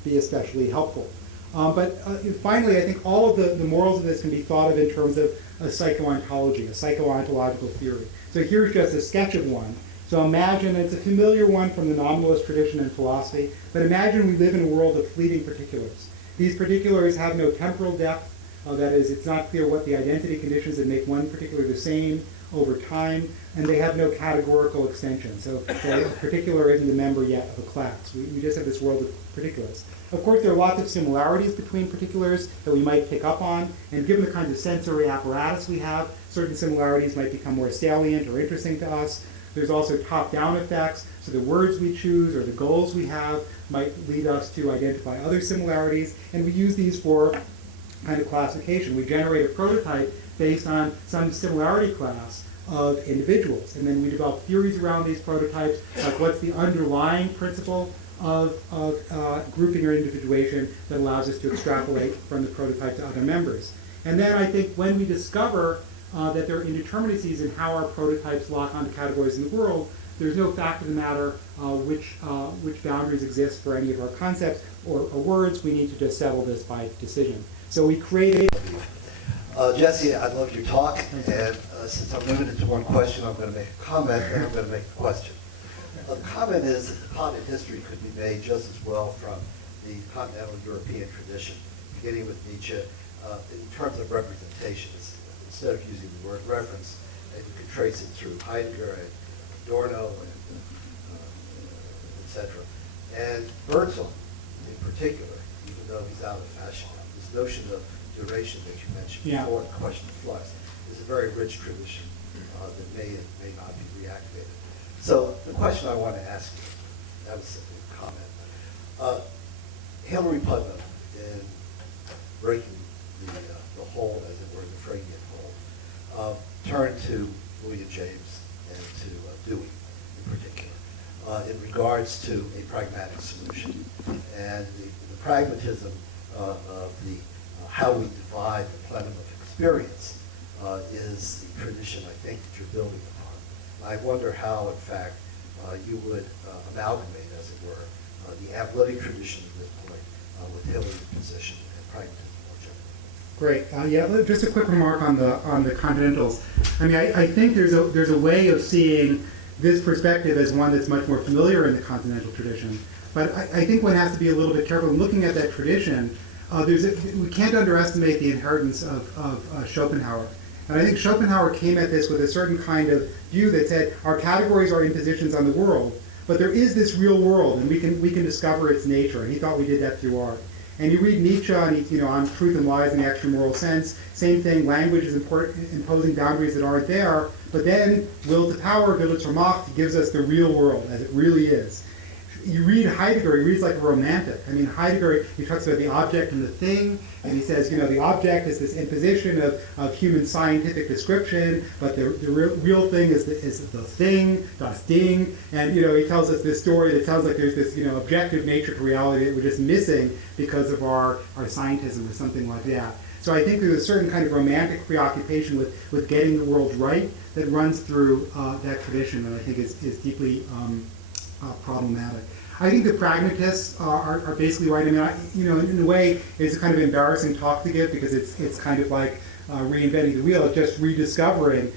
be especially helpful. But finally, I think all of the morals of this can be thought of in terms of a psycho-ontology, a psycho-ontological theory. So here's just a sketch of one. So imagine, it's a familiar one from the nominalist tradition in philosophy, but imagine we live in a world of fleeting particulars. These particulars have no temporal depth. That is, it's not clear what the identity conditions that make one particular the same over time, and they have no categorical extension. So the particular isn't a member yet of a class. We just have this world of particulars. Of course, there are lots of similarities between particulars that we might pick up on, and given the kinds of sensory apparatus we have, certain similarities might become more salient or interesting to us. There's also top-down effects, so the words we choose or the goals we have might lead us to identify other similarities, and we use these for kind of classification. We generate a prototype based on some similarity class of individuals, and then we develop theories around these prototypes, like what's the underlying principle of grouping or individuation that allows us to extrapolate from the prototype to other members. And then I think when we discover that there are indeterminacies in how our prototypes lock onto categories in the world, there's no fact of the matter which boundaries exist for any of our concepts or words. We need to just settle this by decision. So we created. Jesse, I love your talk, and since I'm limited to one question, I'm going to make a comment, and I'm going to make a question. The comment is that the continent history could be made just as well from the continental European tradition, beginning with Nietzsche, in terms of representations. Instead of using the word reference, you could trace it through Heidegger and Adorno, and etc. And Herzl, in particular, even though he's out of fashion, this notion of duration that you mentioned before, the question of flux, is a very rich tradition that may and may not be reactivated. So the question I want to ask you, that was simply a comment. Hilary Putnam, in breaking the hold, as it were, the Freudian hold, turned to William James and to Dewey in particular, in regards to a pragmatic solution. And the pragmatism of the how we divide the plenum of experience is the tradition, I think, that you're building upon. I wonder how, in fact, you would amalgamate, as it were, the analytic tradition at this point with Hillary's position and pragmatism more generally. Great. Just a quick remark on the continentals. I mean, I think there's a way of seeing this perspective as one that's much more familiar in the continental tradition. But I think one has to be a little bit careful in looking at that tradition. We can't underestimate the inheritance of Schopenhauer. And I think Schopenhauer came at this with a certain kind of view that said our categories are impositions on the world, but there is this real world, and we can discover its nature. And he thought we did that through art. And you read Nietzsche on truth and lies in the extra moral sense. Same thing. Language is imposing boundaries that aren't there. But then will to power, Wille zur Macht, gives us the real world as it really is. You read Heidegger, he reads like a romantic. I mean, Heidegger, he talks about the object and the thing, and he says, the object is this imposition of human scientific description, but the real thing is the thing, das Ding, and, he tells us this story that sounds like there's this, objective nature to reality that we're just missing because of our scientism or something like that. So I think there's a certain kind of romantic preoccupation with getting the world right that runs through that tradition, and I think is deeply problematic. I think the pragmatists are basically right. I mean, in a way, it's a kind of embarrassing talk to give because it's kind of like reinventing the wheel. It's just rediscovering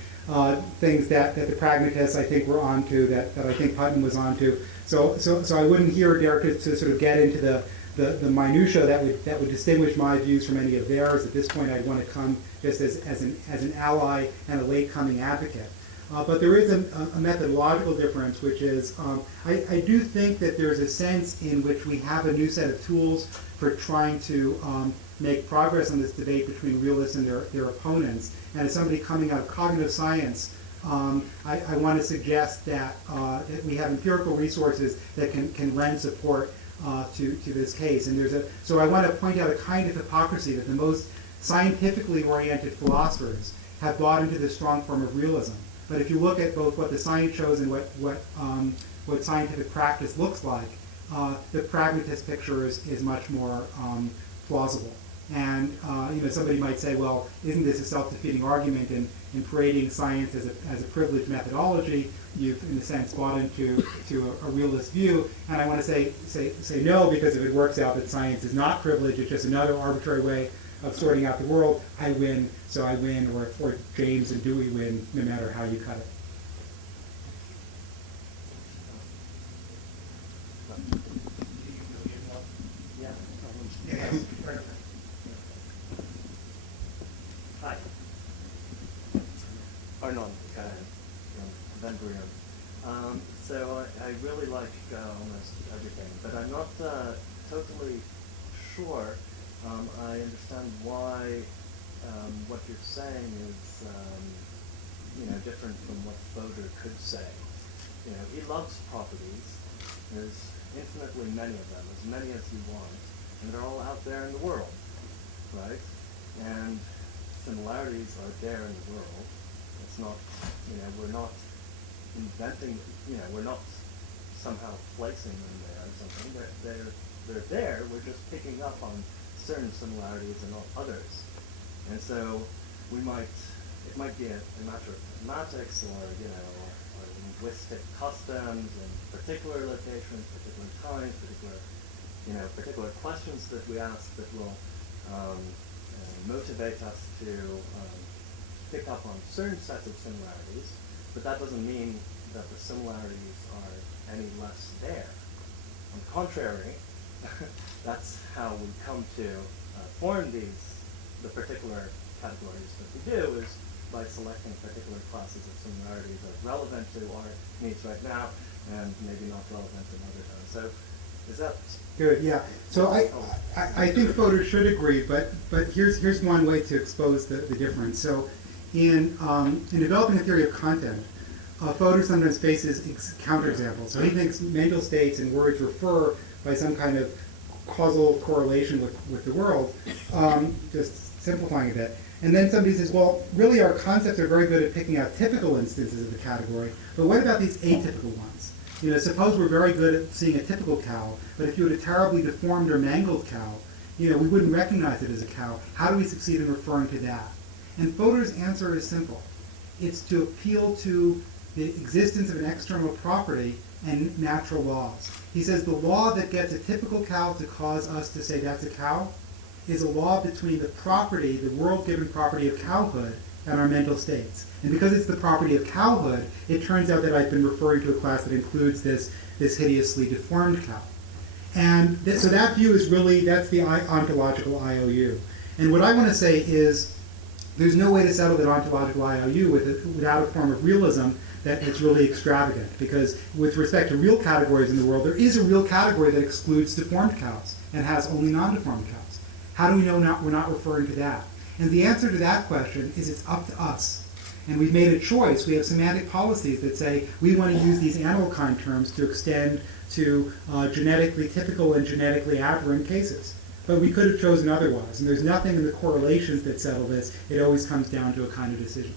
things that the pragmatists, I think, were onto, that I think Putnam was onto. So I wouldn't here dare to sort of get into the minutia that would distinguish my views from any of theirs. At this point, I'd want to come just as an ally and a late coming advocate. But there is a methodological difference, which is I do think that there's a sense in which we have a new set of tools for trying to make progress on this debate between realists and their opponents. And as somebody coming out of cognitive science, I want to suggest that we have empirical resources that can lend support to this case. And so I want to point out a kind of hypocrisy that the most scientifically oriented philosophers have bought into this strong form of realism. But if you look at both what the science shows and what scientific practice looks like, the pragmatist picture is much more plausible. And somebody might say, well, isn't this a self-defeating argument in parading science as a privileged methodology? You've, in a sense, bought into a realist view. And I want to say no, because if it works out that science is not privileged, it's just another arbitrary way of sorting out the world, I win, so I win, or James and Dewey win, no matter how you cut it. Hi. Arnold, Van Buren. So I really like almost everything, but I'm not totally sure I understand why what you're saying is, different from what Boder could say. He loves properties. There's infinitely many of them, as many as you want, and they're all out there in the world, right? And similarities are there in the world. It's not, we're not inventing, we're not somehow placing them there or something. They're there. We're just picking up on certain similarities and not others. And so it might be a matter of mathematics or linguistic customs in particular locations, particular times, particular questions that we ask that will motivate us to pick up on certain sets of similarities, but that doesn't mean that the similarities are any less there. On the contrary, that's how we come to form the particular categories that we do, is by selecting particular classes of similarities that are relevant to our needs right now and maybe not relevant in other times. So is that good? Yeah. So I think voters should agree, but here's one way to expose the difference. So in developing a theory of content, Fodor sometimes faces counterexamples. So he thinks mental states and words refer by some kind of causal correlation with the world, just simplifying a bit. And then somebody says, well, really our concepts are very good at picking out typical instances of the category, but what about these atypical ones? You know, suppose we're very good at seeing a typical cow, but if you had a terribly deformed or mangled cow, you know, we wouldn't recognize it as a cow. How do we succeed in referring to that? And Fodor's answer is simple. It's to appeal to the existence of an external property and natural laws. He says the law that gets a typical cow to cause us to say that's a cow is a law between the property, the world-given property of cowhood, and our mental states. And because it's the property of cowhood, it turns out that I've been referring to a class that includes this hideously deformed cow. And so that view is really, that's the ontological IOU. And what I want to say is there's no way to settle that ontological IOU without a form of realism that it's really extravagant. Because with respect to real categories in the world, there is a real category that excludes deformed cows and has only non-deformed cows. How do we know we're not referring to that? And the answer to that question is it's up to us. And we've made a choice. We have semantic policies that say we want to use these animal kind terms to extend to genetically typical and genetically aberrant cases. But we could have chosen otherwise. And there's nothing in the correlations that settle this. It always comes down to a kind of decision.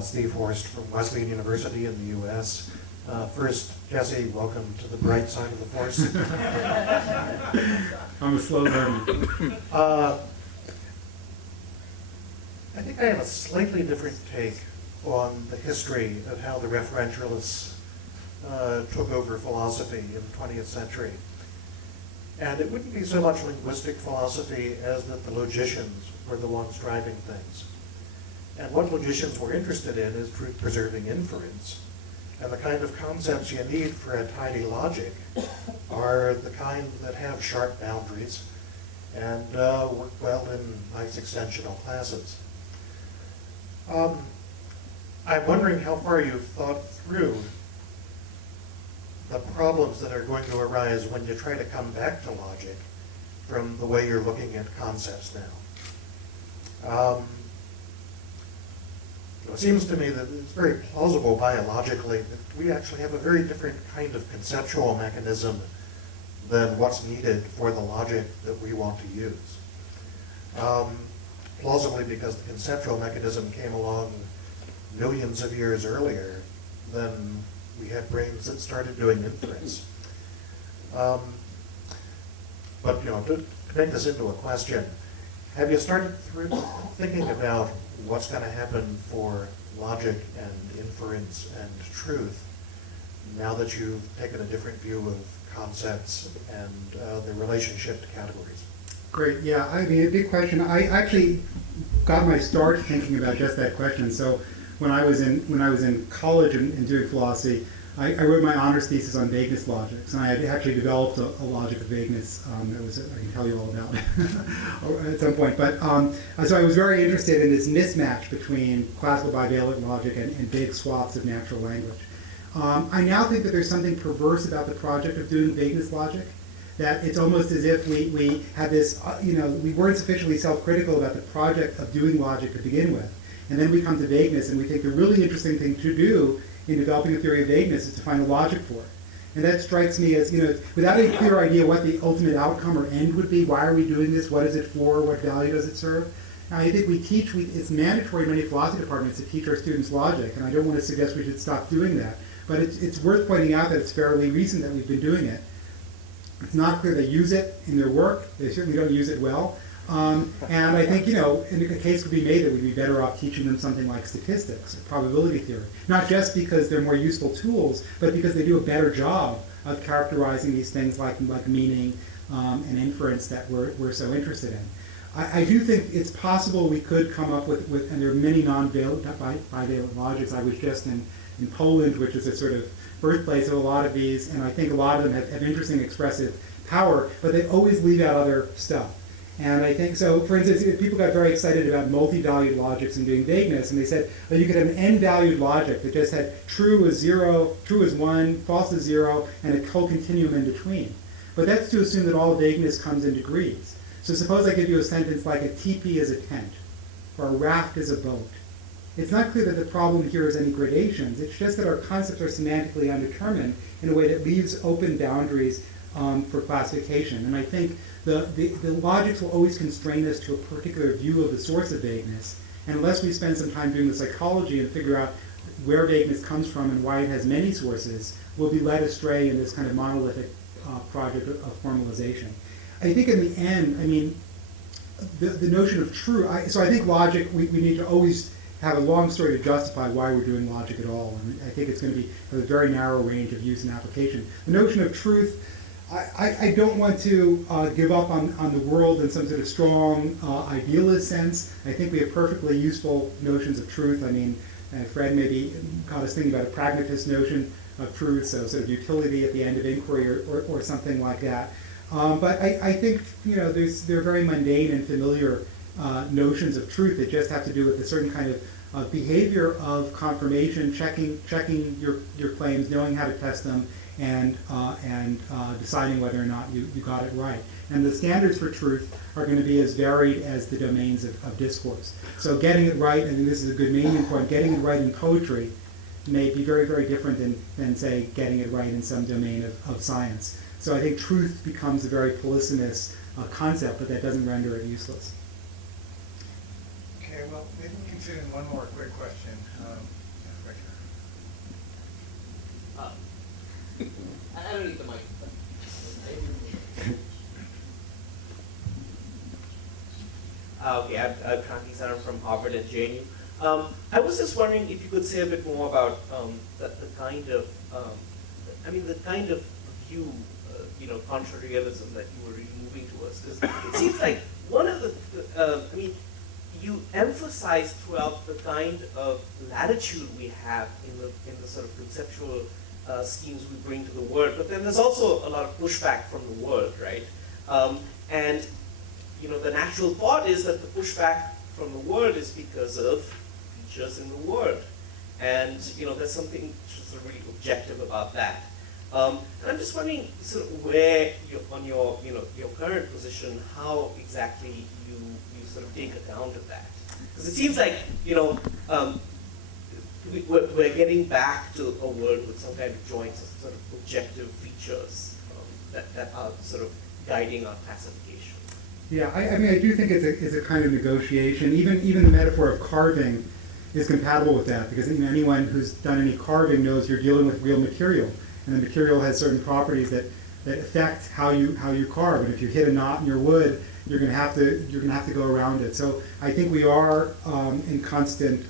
Steve Horst from Wesleyan University in the U.S. First, Jesse, welcome to the bright side of the force. I'm a slow learner. I think I have a slightly different take on the history of how the referentialists took over philosophy in the 20th century. And it wouldn't be so much linguistic philosophy as that the logicians were the ones driving things. And what logicians were interested in is truth-preserving inference. And the kind of concepts you need for a tidy logic are the kind that have sharp boundaries and work well in nice extensional classes. I'm wondering how far you've thought through the problems that are going to arise when you try to come back to logic from the way you're looking at concepts now. It seems to me that it's very plausible biologically that we actually have a very different kind of conceptual mechanism than what's needed for the logic that we want to use. Plausibly because the conceptual mechanism came along millions of years earlier than we had brains that started doing inference. But to make this into a question, have you started thinking about what's going to happen for logic and inference and truth now that you've taken a different view of concepts and their relationship to categories? Great, yeah, I mean, a big question. I actually got my start thinking about just that question. So when I was in college and doing philosophy, I wrote my honors thesis on vagueness logics, and I had actually developed a logic of vagueness that I can tell you all about at some point. But so I was very interested in this mismatch between classical bivalent logic and big swaths of natural language. I now think that there's something perverse about the project of doing vagueness logic, that it's almost as if we had this, we weren't sufficiently self-critical about the project of doing logic to begin with. And then we come to vagueness, and we think the really interesting thing to do in developing a theory of vagueness is to find a logic for it. And that strikes me as, without a clear idea what the ultimate outcome or end would be, why are we doing this, what is it for, what value does it serve, I think it's mandatory in many philosophy departments to teach our students logic, and I don't want to suggest we should stop doing that. But it's worth pointing out that it's fairly recent that we've been doing it. It's not clear they use it in their work. They certainly don't use it well. And I think, a case could be made that we'd be better off teaching them something like statistics or probability theory. Not just because they're more useful tools, but because they do a better job of characterizing these things like meaning and inference that we're so interested in. I do think it's possible we could come up with and there are many bivalent logics. I was just in Poland, which is a sort of birthplace of a lot of these, and I think a lot of them have interesting expressive power, but they always leave out other stuff. And I think, so for instance, people got very excited about multi-valued logics and doing vagueness, and they said, well, you could have an n-valued logic that just had true as 0, true as 1, false as 0, and a whole continuum in between. But that's to assume that all vagueness comes in degrees. So suppose I give you a sentence like a teepee is a tent, or a raft is a boat. It's not clear that the problem here is any gradations. It's just that our concepts are semantically undetermined in a way that leaves open boundaries for classification. And I think the logics will always constrain us to a particular view of the source of vagueness. And unless we spend some time doing the psychology and figure out where vagueness comes from and why it has many sources, we'll be led astray in this kind of monolithic project of formalization. I think in the end, the notion of true, so I think logic, we need to always have a long story to justify why we're doing logic at all. And I think it's going to be a very narrow range of use and application. The notion of truth, I don't want to give up on the world in some sort of strong idealist sense. I think we have perfectly useful notions of truth. Fred maybe got us thinking about a pragmatist notion of truth, so sort of utility at the end of inquiry or something like that. But I think there are very mundane and familiar notions of truth that just have to do with a certain kind of behavior of confirmation, checking your claims, knowing how to test them, and deciding whether or not you got it right. And the standards for truth are going to be as varied as the domains of discourse. So getting it right, and this is a good main point, getting it right in poetry may be very, very different than say, getting it right in some domain of science. So I think truth becomes a very polysemous concept, but that doesn't render it useless. Okay, well, maybe we can fit in one more quick question. Right here. I don't need the mic. Okay, I'm Kranti Saran from Harvard and JNU. I was just wondering if you could say a bit more about the kind of, the kind of view, contrarianism that you were really moving towards. Because it seems like one of the, you emphasize throughout the kind of latitude we have in the sort of conceptual schemes we bring to the world, but then there's also a lot of pushback from the world, right? And the natural thought is that the pushback from the world is because of features in the world, and there's something just really objective about that. And I'm just wondering, sort of, where on your current position, how exactly you sort of take account of that, because it seems like we're getting back to a world with some kind of joints, sort of objective features that are sort of guiding our classification. Yeah, I do think it's a kind of negotiation. Even the metaphor of carving is compatible with that, because anyone who's done any carving knows you're dealing with real material, and the material has certain properties that affect how you carve. And if you hit a knot in your wood, you're going to have to go around it. So I think we are in constant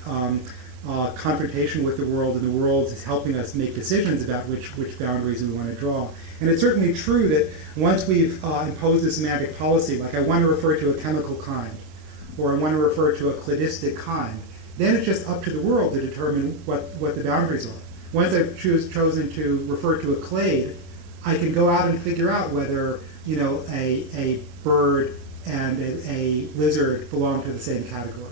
confrontation with the world, and the world is helping us make decisions about which boundaries we want to draw. And it's certainly true that once we've imposed a semantic policy, like I want to refer to a chemical kind, or I want to refer to a cladistic kind, then it's just up to the world to determine what the boundaries are. Once I've chosen to refer to a clade, I can go out and figure out whether a bird and a lizard belong to the same category.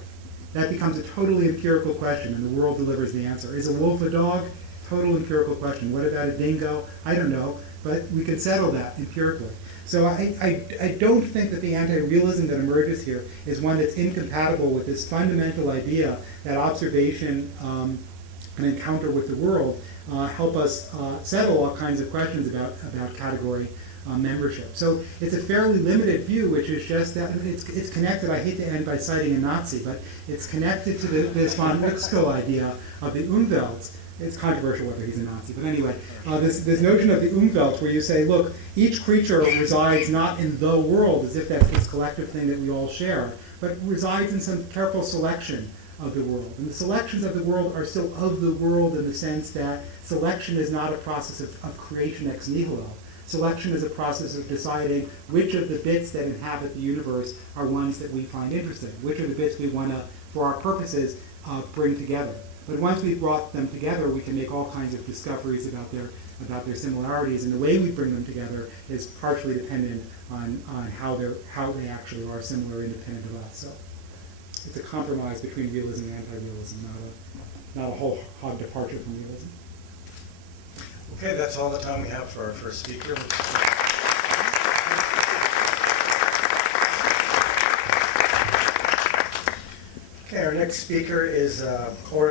That becomes a totally empirical question, and the world delivers the answer. Is a wolf a dog? Total empirical question. What about a dingo? I don't know, but we can settle that empirically. So I don't think that the anti-realism that emerges here is one that's incompatible with this fundamental idea that observation and encounter with the world help us settle all kinds of questions about category membership. So it's a fairly limited view, which is just that it's connected. I hate to end by citing a Nazi, but it's connected to this von Uexküll idea of the Umwelt. It's controversial whether he's a Nazi, but anyway, this notion of the Umwelt, where you say, look, each creature resides not in the world, as if that's this collective thing that we all share, but resides in some careful selection of the world. And the selections of the world are still of the world in the sense that selection is not a process of creation ex nihilo. Selection is a process of deciding which of the bits that inhabit the universe are ones that we find interesting, which are the bits we want to, for our purposes, bring together. But once we've brought them together, we can make all kinds of discoveries about their similarities, and the way we bring them together is partially dependent on how they actually are similar, independent of us. So it's a compromise between realism and anti-realism, not a whole hog departure from realism. Okay, that's all the time we have for our first speaker. Okay, our next speaker is Oren